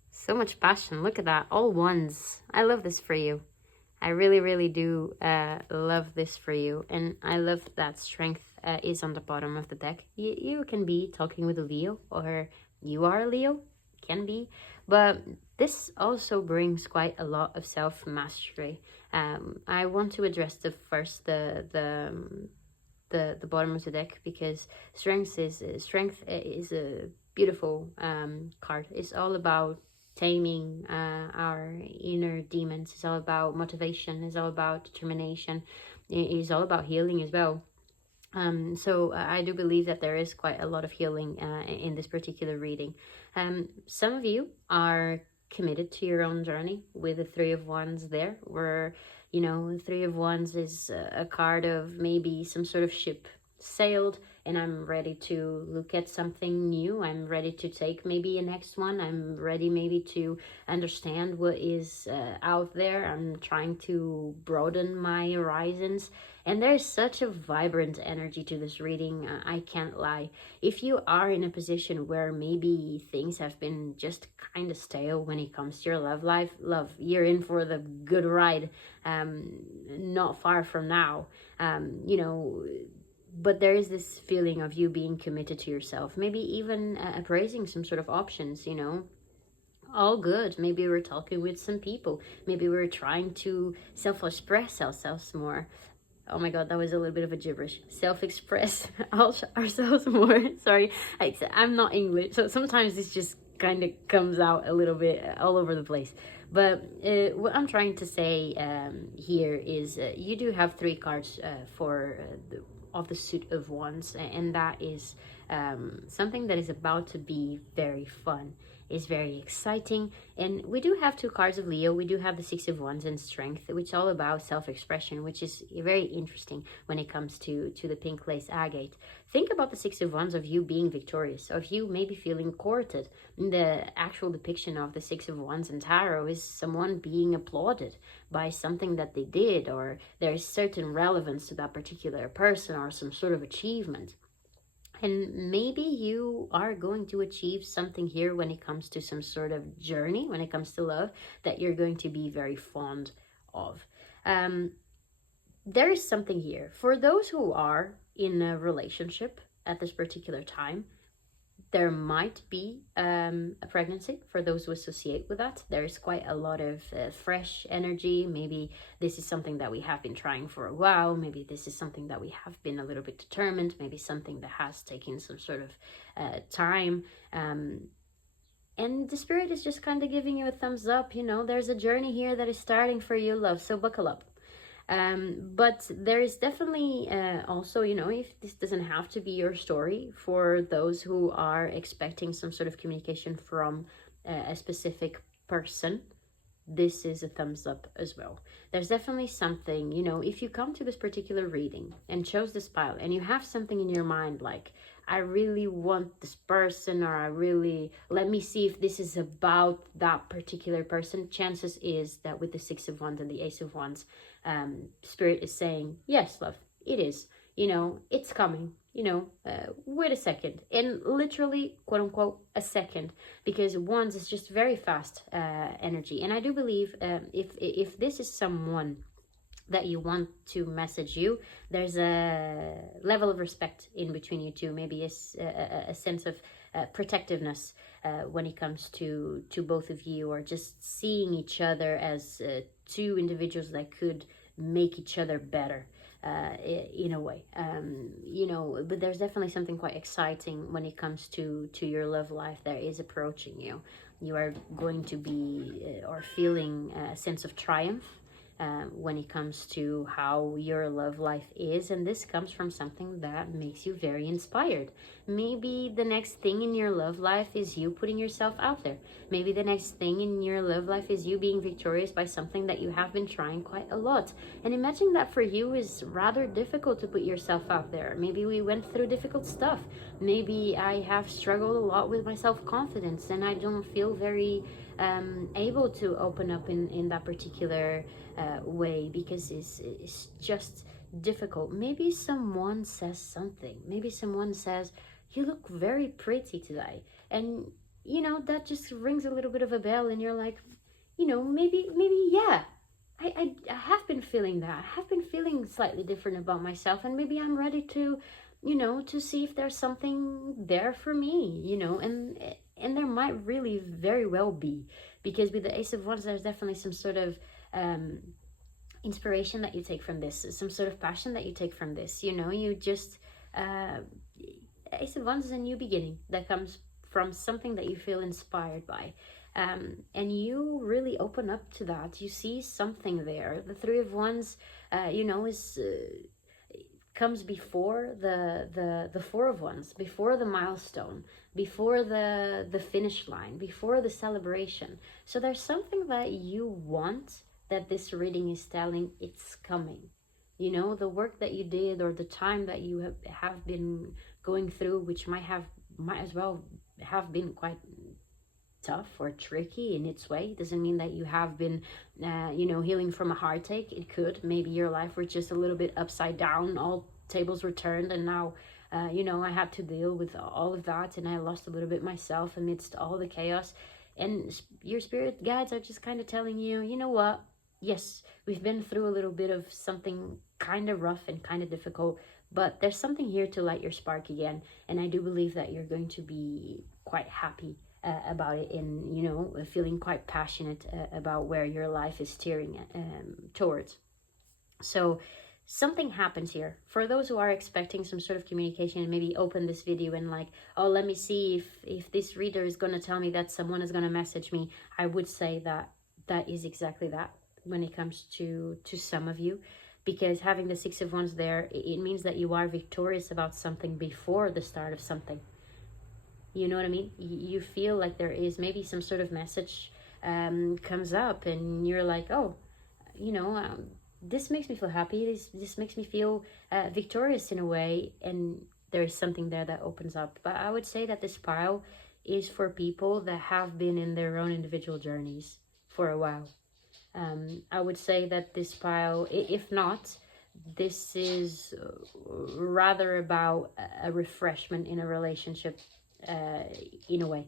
So much passion. Look at that. All ones. I love this for you. I really, really do love this for you. And I love that strength is on the bottom of the deck. You can be talking with a Leo, or you are a Leo. Can be. But this also brings quite a lot of self-mastery. I want to address the bottom of the deck, because strength is a beautiful card. It's all about taming our inner demons. It's all about motivation. It's all about determination. It's all about healing as well. So I do believe that there is quite a lot of healing in this particular reading. Some of you are committed to your own journey with the 3 of Wands there, where, you know, 3 of Wands is a card of maybe some sort of ship sailed, and I'm ready to look at something new. I'm ready to take maybe a next one. I'm ready maybe to understand what is out there. I'm trying to broaden my horizons. And there's such a vibrant energy to this reading, I can't lie. If you are in a position where maybe things have been just kind of stale when it comes to your love life, you're in for the good ride, not far from now, you know. But there is this feeling of you being committed to yourself, maybe even appraising some sort of options, you know. All good. Maybe we're talking with some people. Maybe we're trying to self-express ourselves more. Oh my god, that was a little bit of a gibberish. Self-express ourselves more. Sorry, I'm not English, so sometimes this just kind of comes out a little bit all over the place. But what I'm trying to say here is you do have 3 cards of the suit of Wands, and that is something that is about to be very fun, is very exciting. And we do have 2 cards of Leo. We do have the 6 of Wands and Strength, which is all about self-expression, which is very interesting when it comes to the pink lace agate. Think about the 6 of Wands of you being victorious, of you maybe feeling courted. The actual depiction of the 6 of Wands in tarot is someone being applauded by something that they did, or there is certain relevance to that particular person or some sort of achievement. And maybe you are going to achieve something here when it comes to some sort of journey, when it comes to love, that you're going to be very fond of. There is something here. For those who are in a relationship at this particular time, there might be a pregnancy. For those who associate with that, there's quite a lot of fresh energy. Maybe this is something that we have been trying for a while. Maybe this is something that we have been a little bit determined. Maybe something that has taken some sort of time. And the spirit is just kind of giving you a thumbs up. You know, there's a journey here that is starting for you, love. So buckle up. But there is definitely also, you know, if this doesn't have to be your story, for those who are expecting some sort of communication from a specific person, this is a thumbs up as well. There's definitely something, you know, if you come to this particular reading and chose this pile and you have something in your mind like, I really want this person, or let me see if this is about that particular person, chances is that with the 6 of Wands and the Ace of Wands, Spirit is saying, yes, love, it is, you know, it's coming, you know, wait a second, and literally, quote unquote, a second, because Wands is just very fast energy. And I do believe if this is someone that you want to message you, there's a level of respect in between you two, maybe a sense of protectiveness when it comes to both of you, or just seeing each other as 2 individuals that could make each other better in a way, you know. But there's definitely something quite exciting when it comes to your love life that is approaching you. You are going to be or feeling a sense of triumph. when it comes to how your love life is, and this comes from something that makes you very inspired. Maybe the next thing in your love life is you putting yourself out there. Maybe the next thing in your love life is you being victorious by something that you have been trying quite a lot. And imagine that for you is rather difficult to put yourself out there. Maybe we went through difficult stuff. Maybe I have struggled a lot with my self-confidence, and I don't feel very able to open up in that particular way, because it's just difficult. Maybe someone says something. Maybe someone says, you look very pretty today. And, you know, that just rings a little bit of a bell, and you're like, you know, maybe, yeah. I have been feeling that. I have been feeling slightly different about myself, and maybe I'm ready to, you know, to see if there's something there for me, you know, and there might really very well be, because with the Ace of Wands, there's definitely some sort of inspiration that you take from this, some sort of passion that you take from this, you know. You just, Ace of Wands is a new beginning that comes from something that you feel inspired by. And you really open up to that. You see something there. The Three of Wands, you know, is comes before the Four of Wands, before the milestone, before the finish line, before the celebration. So there's something that you want, that this reading is telling it's coming. You know, the work that you did, or the time that you have been going through, which might as well have been quite tough or tricky in its way. It doesn't mean that you have been you know, healing from a heartache. It could, maybe your life was just a little bit upside down, all tables were turned, and now you know, I had to deal with all of that, and I lost a little bit myself amidst all the chaos. And your spirit guides are just kind of telling you, you know what, yes, we've been through a little bit of something kind of rough and kind of difficult, but there's something here to light your spark again. And I do believe that you're going to be quite happy about it, and, you know, feeling quite passionate about where your life is steering towards. So something happens here. For those who are expecting some sort of communication, and maybe open this video and like, oh, let me see if this reader is going to tell me that someone is going to message me, I would say that that is exactly that when it comes to some of you. Because having the Six of Wands there, it means that you are victorious about something before the start of something. You know what I mean? You feel like there is maybe some sort of message comes up, and you're like, oh, you know, this makes me feel happy. This makes me feel victorious in a way. And there is something there that opens up. But I would say that this pile is for people that have been in their own individual journeys for a while. I would say that this pile, if not, this is rather about a refreshment in a relationship, in a way.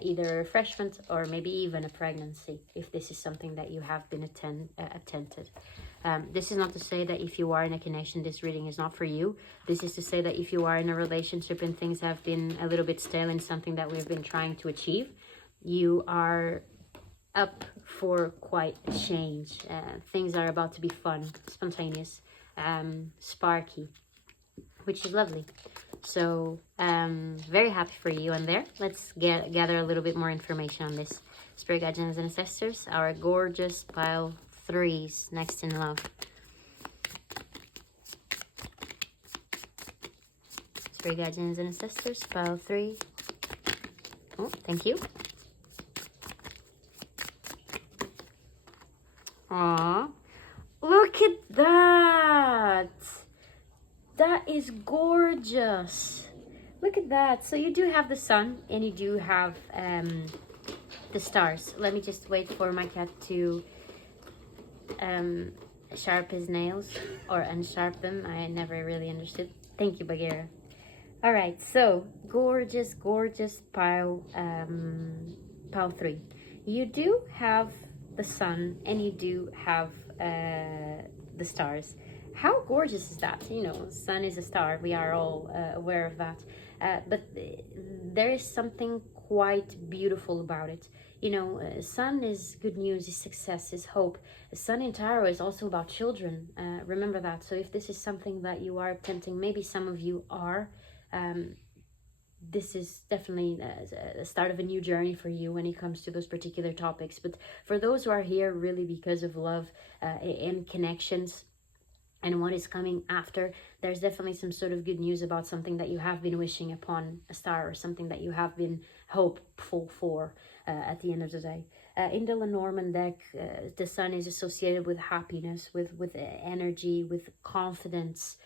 Either a refreshment or maybe even a pregnancy, if this is something that you have been attempted. This is not to say that if you are in a connection, this reading is not for you. This is to say that if you are in a relationship and things have been a little bit stale in something that we've been trying to achieve, you are up for quite a change. Things are about to be fun, spontaneous, sparky, which is lovely. So very happy for you. And there, let's gather a little bit more information on this. Spirit guardians and ancestors, our gorgeous pile 3s next in love. Spirit guardians and ancestors, pile 3. Oh, thank you. Aw, look at that. That is gorgeous. Look at that. So you do have the sun, and you do have the stars. Let me just wait for my cat to sharp his nails or unsharp them. I never really understood. Thank you, Bagheera. All right, so gorgeous, gorgeous pile 3. You do have the sun, and you do have the stars. How gorgeous is that? You know, sun is a star. We are all aware of that. But there is something quite beautiful about it. You know, sun is good news, is success, is hope. Sun in tarot is also about children. Remember that. So if this is something that you are attempting, maybe some of you are, this is definitely the start of a new journey for you when it comes to those particular topics. But for those who are here really because of love and connections and what is coming after, there's definitely some sort of good news about something that you have been wishing upon a star, or something that you have been hopeful for at the end of the day. In the Lenormand deck, the sun is associated with happiness, with energy, with confidence,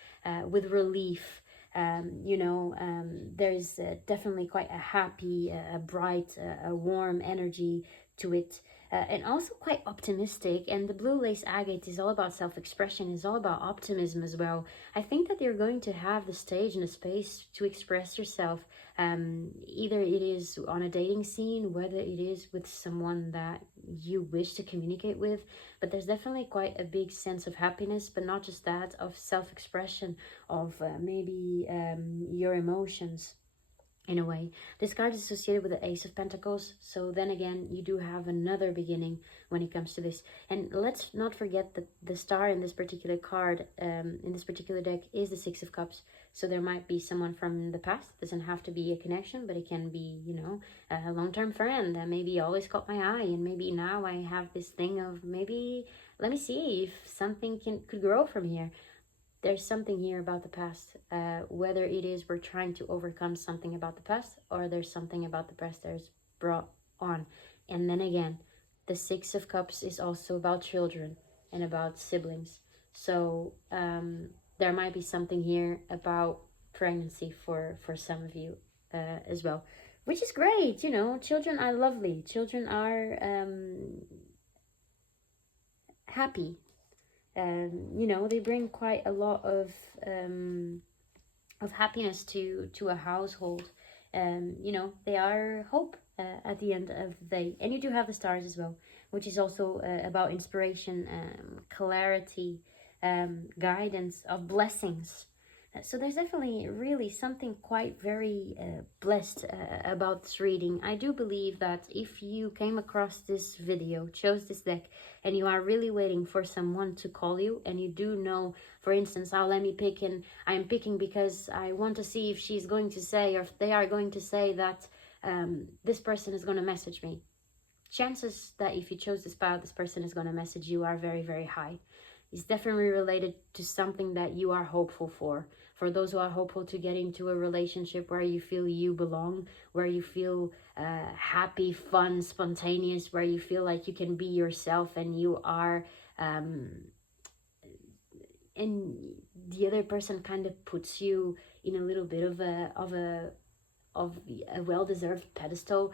with relief. There's definitely quite a happy, a bright, a warm energy to it. And also quite optimistic. And the blue lace agate is all about self-expression, is all about optimism as well. I think that you're going to have the stage and the space to express yourself. Either it is on a dating scene, whether it is with someone that you wish to communicate with, but there's definitely quite a big sense of happiness, but not just that, of self-expression, of maybe your emotions. In a way, this card is associated with the Ace of Pentacles, so then again you do have another beginning when it comes to this. And let's not forget that the star in this particular card, in this particular deck, is the Six of Cups. So there might be someone from the past. It doesn't have to be a connection, but it can be, a long-term friend that maybe always caught my eye, and maybe now I have this thing of maybe let me see if something could grow from here. There's something here about the past, whether it is we're trying to overcome something about the past, or there's something about the past that is brought on. And then again, the Six of Cups is also about children and about siblings. So there might be something here about pregnancy for some of you as well, which is great. Children are lovely. Children are happy. They bring quite a lot of happiness to a household. They are hope at the end of the day. And you do have the stars as well, which is also about inspiration, clarity, guidance, of blessings. So there's definitely really something quite very blessed about this reading. I do believe that if you came across this video, chose this deck, and you are really waiting for someone to call you, and you do know, for instance, let me pick, and I'm picking because I want to see if she's going to say, or if they are going to say that this person is going to message me. Chances that if you chose this path, this person is going to message you are very, very high. It's definitely related to something that you are hopeful for. For those who are hopeful to get into a relationship where you feel you belong, where you feel happy, fun, spontaneous, where you feel like you can be yourself and you are, and the other person kind of puts you in a little bit of a well-deserved pedestal,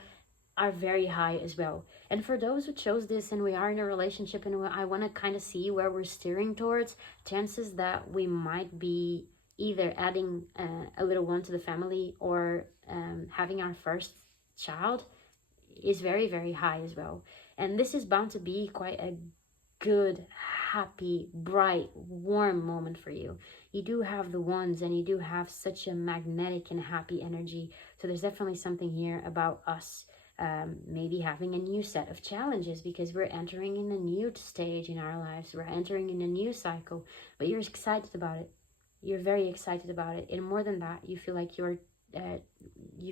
are very high as well. And for those who chose this and we are in a relationship and I want to kind of see where we're steering towards, chances that we might be either adding a little one to the family or having our first child is very, very high as well. And this is bound to be quite a good, happy, bright, warm moment for you. You do have the wands and you do have such a magnetic and happy energy. So there's definitely something here about us maybe having a new set of challenges, because we're entering in a new stage in our lives. We're entering in a new cycle, but you're excited about it. You're very excited about it. And more than that, you feel like you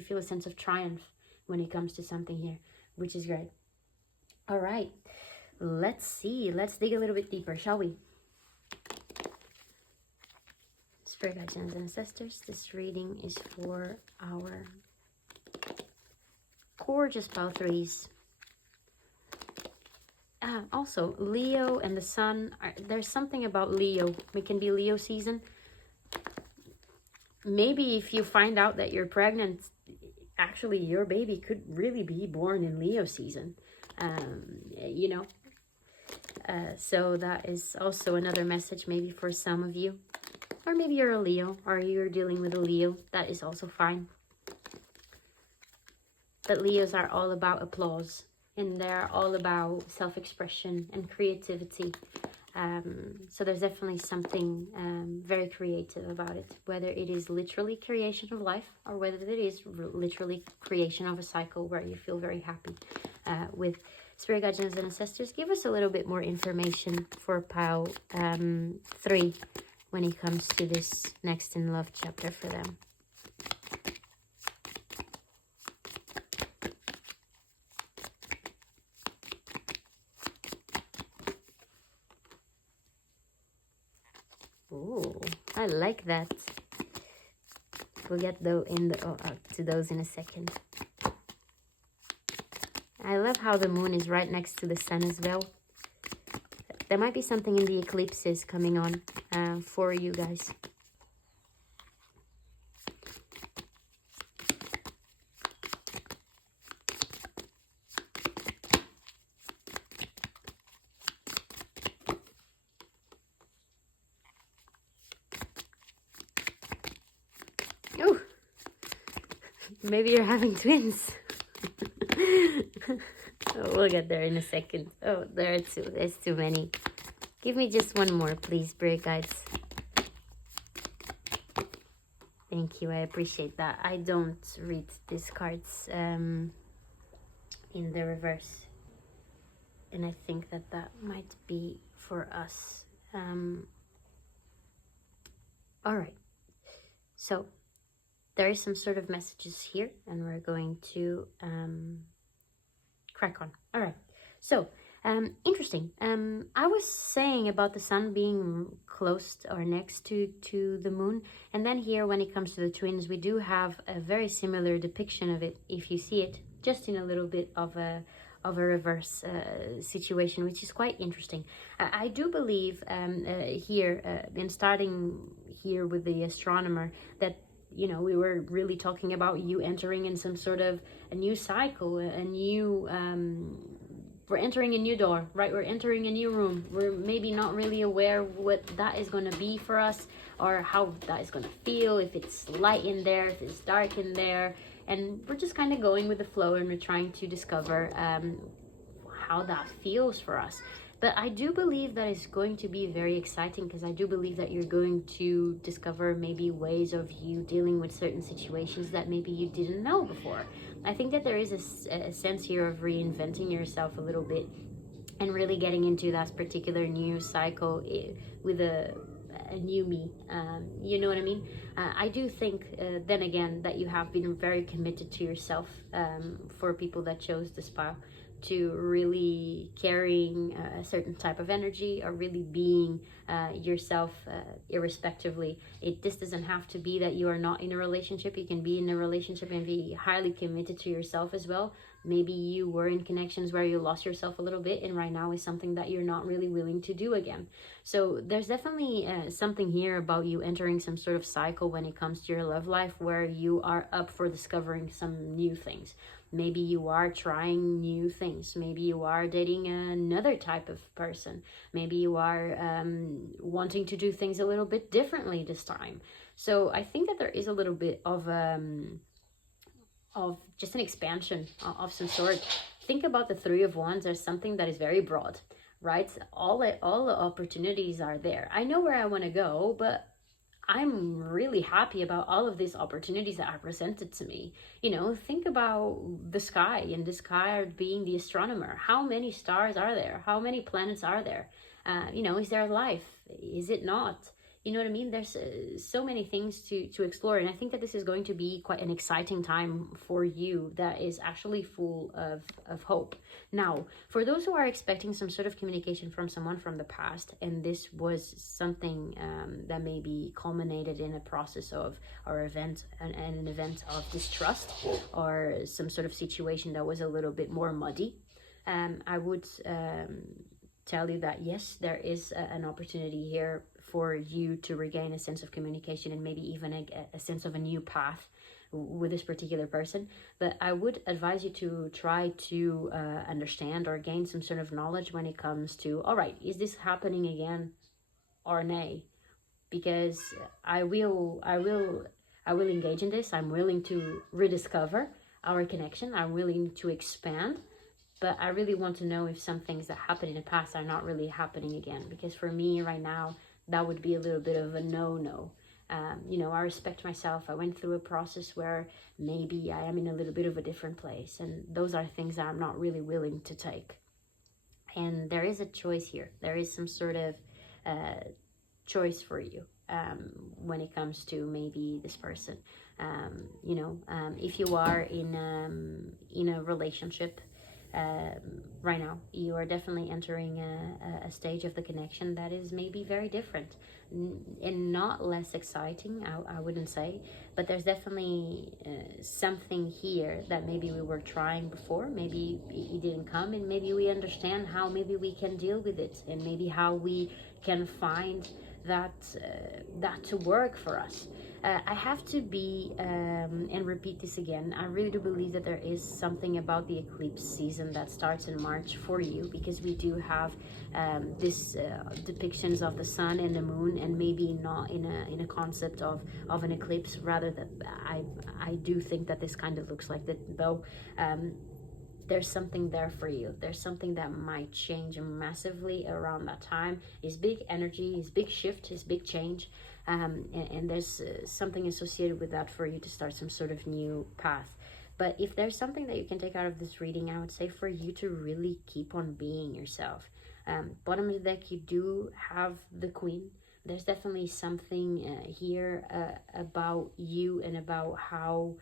feel a sense of triumph when it comes to something here, which is great. All right, let's see. Let's dig a little bit deeper, shall we? Spirit guides and ancestors, this reading is for our gorgeous pile threes. Also, Leo and the sun. There's something about Leo. It can be Leo season. Maybe if you find out that you're pregnant, actually your baby could really be born in Leo season. So that is also another message maybe for some of you. Or maybe you're a Leo, or you're dealing with a Leo. That is also fine. But Leos are all about applause, and they're all about self-expression and creativity. So there's definitely something very creative about it, whether it is literally creation of life or whether it is literally creation of a cycle where you feel very happy with spirit guides and ancestors. Give us a little bit more information for pile 3 when it comes to this next in love chapter for them. Ooh, I like that. We'll get to those in a second. I love how the moon is right next to the sun as well. There might be something in the eclipses coming on for you guys. Oh, maybe you're having twins. Oh, we'll get there in a second. Oh, there's too many. Give me just one more, please, Spirit Guides. Thank you, I appreciate that. I don't read these cards in the reverse. And I think that might be for us. All right. So, there is some sort of messages here, and we're going to crack on. All right. So, interesting. I was saying about the sun being close or next to the moon, and then here when it comes to the twins, we do have a very similar depiction of it, if you see it, just in a little bit of a reverse situation, which is quite interesting. I do believe here, in starting here with the astronomer, that you know, we were really talking about you entering in some sort of a new cycle, a new we're entering a new door, right? We're entering a new room. We're maybe not really aware what that is going to be for us, or how that is going to feel, if it's light in there, if it's dark in there. And we're just kind of going with the flow, and we're trying to discover how that feels for us. But I do believe that it's going to be very exciting, because I do believe that you're going to discover maybe ways of you dealing with certain situations that maybe you didn't know before. I think that there is a sense here of reinventing yourself a little bit, and really getting into that particular new cycle with a new me. You know what I mean? I do think, then again, that you have been very committed to yourself, for people that chose this pile, to really carrying a certain type of energy, or really being yourself, irrespectively. This doesn't have to be that you are not in a relationship. You can be in a relationship and be highly committed to yourself as well. Maybe you were in connections where you lost yourself a little bit, and right now is something that you're not really willing to do again. So there's definitely something here about you entering some sort of cycle when it comes to your love life, where you are up for discovering some new things. Maybe you are trying new things. Maybe you are dating another type of person. Maybe you are wanting to do things a little bit differently this time. So I think that there is a little bit of just an expansion of some sort. Think about the Three of Wands as something that is very broad, right? All the opportunities are there. I know where I want to go, but I'm really happy about all of these opportunities that are presented to me. You know, think about the sky, and the sky being the astronomer. How many stars are there? How many planets are there? You know, is there life? Is it not? You know what I mean? There's so many things to explore. And I think that this is going to be quite an exciting time for you that is actually full of hope. Now, for those who are expecting some sort of communication from someone from the past, and this was something that maybe culminated in a process of, or event, an event of distrust, or some sort of situation that was a little bit more muddy, I would tell you that yes, there is an opportunity here for you to regain a sense of communication, and maybe even a sense of a new path with this particular person. But I would advise you to try to understand or gain some sort of knowledge when it comes to, all right, is this happening again or nay? Because I will engage in this. I'm willing to rediscover our connection. I'm willing to expand. But I really want to know if some things that happened in the past are not really happening again. Because for me right now, that would be a little bit of a no-no. You know, I respect myself. I went through a process where maybe I am in a little bit of a different place. And those are things that I'm not really willing to take. And there is a choice here. There is some sort of choice for you when it comes to maybe this person. You know, if you are in a relationship right now. You are definitely entering a stage of the connection that is maybe very different and not less exciting, I wouldn't say, but there's definitely something here that maybe we were trying before, maybe it didn't come, and maybe we understand how maybe we can deal with it, and maybe how we can find that to work for us. I have to be and repeat this again. I really do believe that there is something about the eclipse season that starts in March for you, because we do have this depictions of the sun and the moon, and maybe not in a concept of an eclipse. Rather, that I do think that this kind of looks like that, though. There's something there for you. There's something that might change massively around that time. It's big energy, it's big shift, it's big change. And there's something associated with that for you to start some sort of new path. But if there's something that you can take out of this reading, I would say for you to really keep on being yourself. Bottom of the deck, you do have the Queen. There's definitely something here about you and about how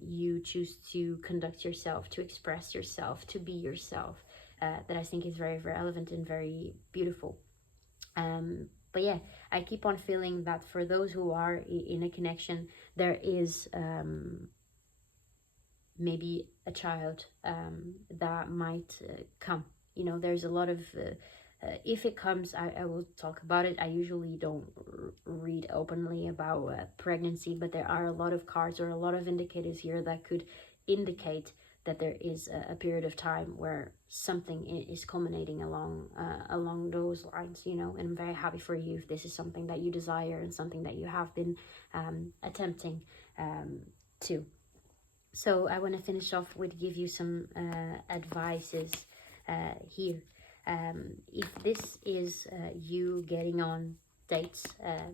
you choose to conduct yourself, to express yourself, to be yourself, that I think is very, very relevant and very beautiful. But yeah, I keep on feeling that for those who are in a connection, there is maybe a child that might come. You know, there's a lot of if it comes, I will talk about it. I usually don't read openly about pregnancy, but there are a lot of cards or a lot of indicators here that could indicate that there is a period of time where something is culminating along those lines, you know. And I'm very happy for you if this is something that you desire and something that you have been attempting to. So I want to finish off with give you some advices here. If this is you getting on dates,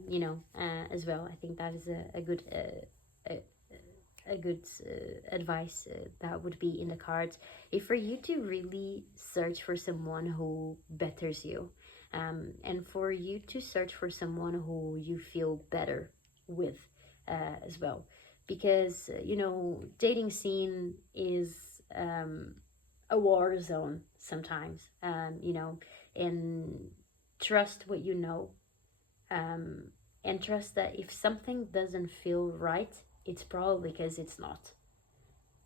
you know, as well, I think that is a good advice that would be in the cards. If for you to really search for someone who betters you, and for you to search for someone who you feel better with as well, because you know, dating scene is a war zone sometimes, you know, and trust what you know, and trust that if something doesn't feel right, it's probably because it's not.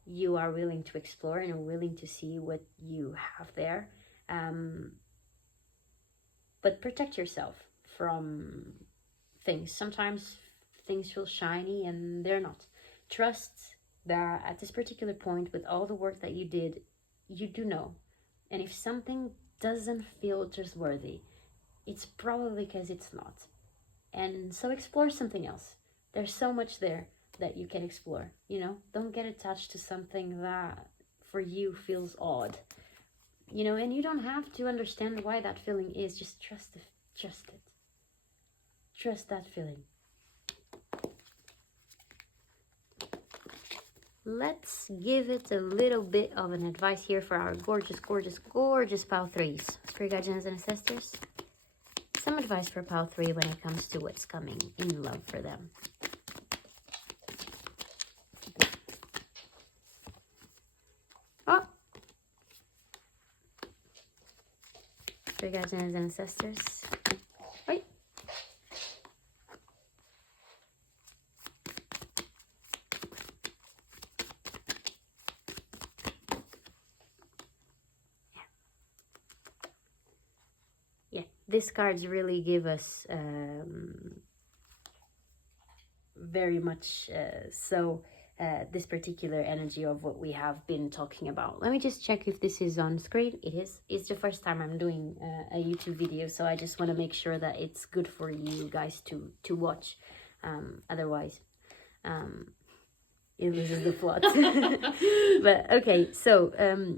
You are willing to explore and are willing to see what you have there, but protect yourself from things. Sometimes things feel shiny and they're not. Trust that at this particular point, with all the work that you did, you do know. And if something doesn't feel trustworthy, it's probably because it's not. And so explore something else. There's so much there that you can explore, you know. Don't get attached to something that for you feels odd, you know. And you don't have to understand why that feeling is. Just trust it. Trust that feeling. Let's give it a little bit of an advice here for our gorgeous, gorgeous, gorgeous pile threes. Spirit guardians and ancestors. Some advice for pile three when it comes to what's coming in love for them. Oh! Spirit guardians and ancestors. Wait. These cards really give us very much this particular energy of what we have been talking about. Let me just check if this is on screen. It is. It's the first time I'm doing a YouTube video, so I just want to make sure that it's good for you guys to watch. Otherwise, it loses the plot. But okay, so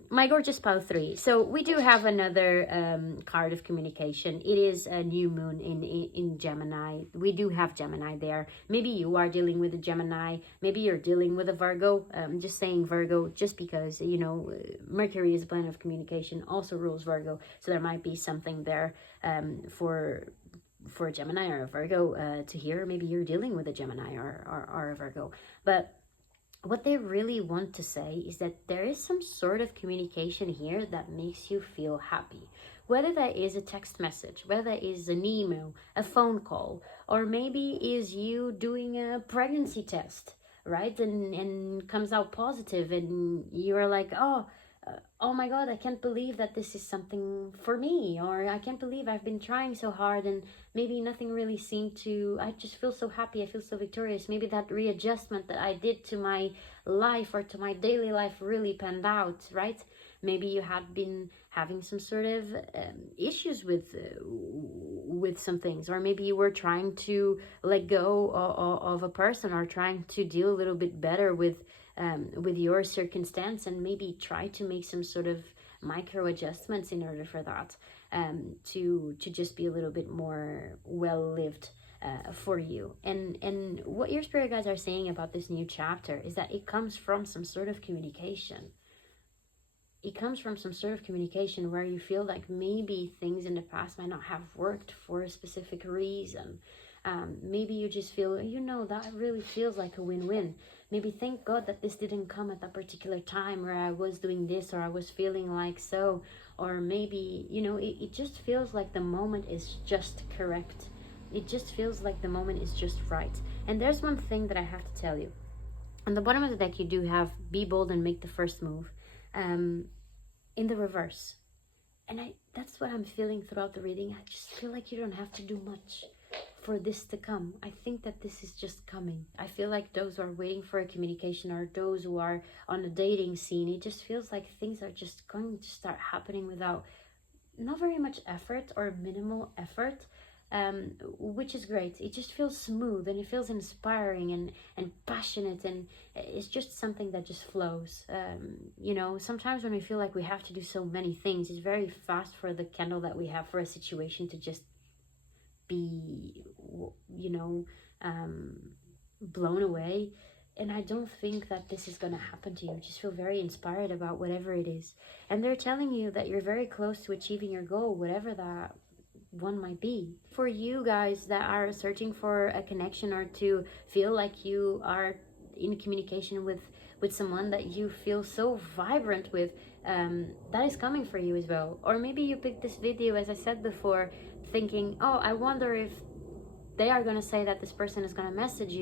my gorgeous pile three. So we do have another card of communication. It is a new moon in Gemini. We do have Gemini there. Maybe you are dealing with a Gemini. Maybe you're dealing with a Virgo. I'm just saying Virgo just because, you know, Mercury is a planet of communication, also rules Virgo. So there might be something there for a Gemini or a Virgo to hear. Maybe you're dealing with a Gemini or a Virgo. But what they really want to say is that there is some sort of communication here that makes you feel happy. Whether that is a text message, whether that is an email, a phone call, or maybe is you doing a pregnancy test, right? And comes out positive and you're like, oh my God, I can't believe that this is something for me, or I can't believe I've been trying so hard and maybe nothing really seemed to, I just feel so happy, I feel so victorious. Maybe that readjustment that I did to my life or to my daily life really panned out, right? Maybe you had been having some sort of issues with some things, or maybe you were trying to let go of a person, or trying to deal a little bit better with your circumstance, and maybe try to make some sort of micro adjustments in order for that to just be a little bit more well lived for you. And what your spirit guides are saying about this new chapter is that it comes from some sort of communication. It comes from some sort of communication where you feel like maybe things in the past might not have worked for a specific reason. Maybe you just feel, that really feels like a win-win. Maybe thank God that this didn't come at that particular time where I was doing this, or I was feeling like so. Or maybe, it just feels like the moment is just correct. It just feels like the moment is just right. And there's one thing that I have to tell you. On the bottom of the deck, you do have be bold and make the first move. In the reverse. And that's what I'm feeling throughout the reading. I just feel like you don't have to do much for this to come. I think that this is just coming. I feel like those who are waiting for a communication, or those who are on the dating scene, it just feels like things are just going to start happening without not very much effort, or minimal effort. Which is great. It just feels smooth, and it feels inspiring and passionate, and it's just something that just flows. Sometimes when we feel like we have to do so many things, it's very fast for the candle that we have for a situation to just be, blown away. And I don't think that this is going to happen to you. Just feel very inspired about whatever it is. And they're telling you that you're very close to achieving your goal, whatever that one might be. For you guys that are searching for a connection, or to feel like you are in communication with someone that you feel so vibrant with, that is coming for you as well. Or maybe you picked this video, as I said before, thinking, oh, I wonder if they are going to say that this person is going to message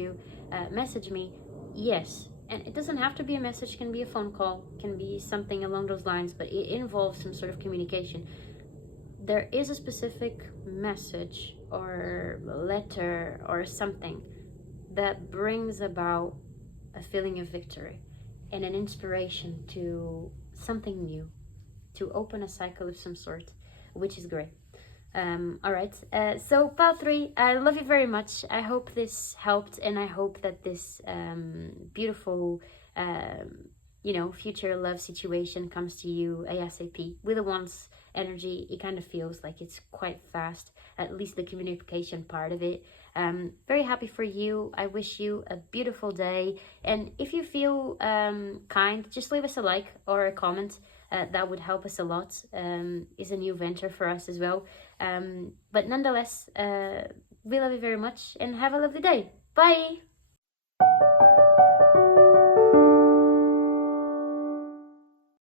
me. Yes. And it doesn't have to be a message, can be a phone call, can be something along those lines, but it involves some sort of communication. There is a specific message or letter or something that brings about a feeling of victory and an inspiration to something new, to open a cycle of some sort, which is great. All right, so pile 3, I love you very much. I hope this helped, and I hope that this beautiful future love situation comes to you ASAP. With the Wands energy, it kind of feels like it's quite fast, at least the communication part of it. Very happy for you. I wish you a beautiful day, and if you feel kind, just leave us a like or a comment. That would help us a lot. Is a new venture for us as well, but nonetheless, we love you very much, and have a lovely day. Bye.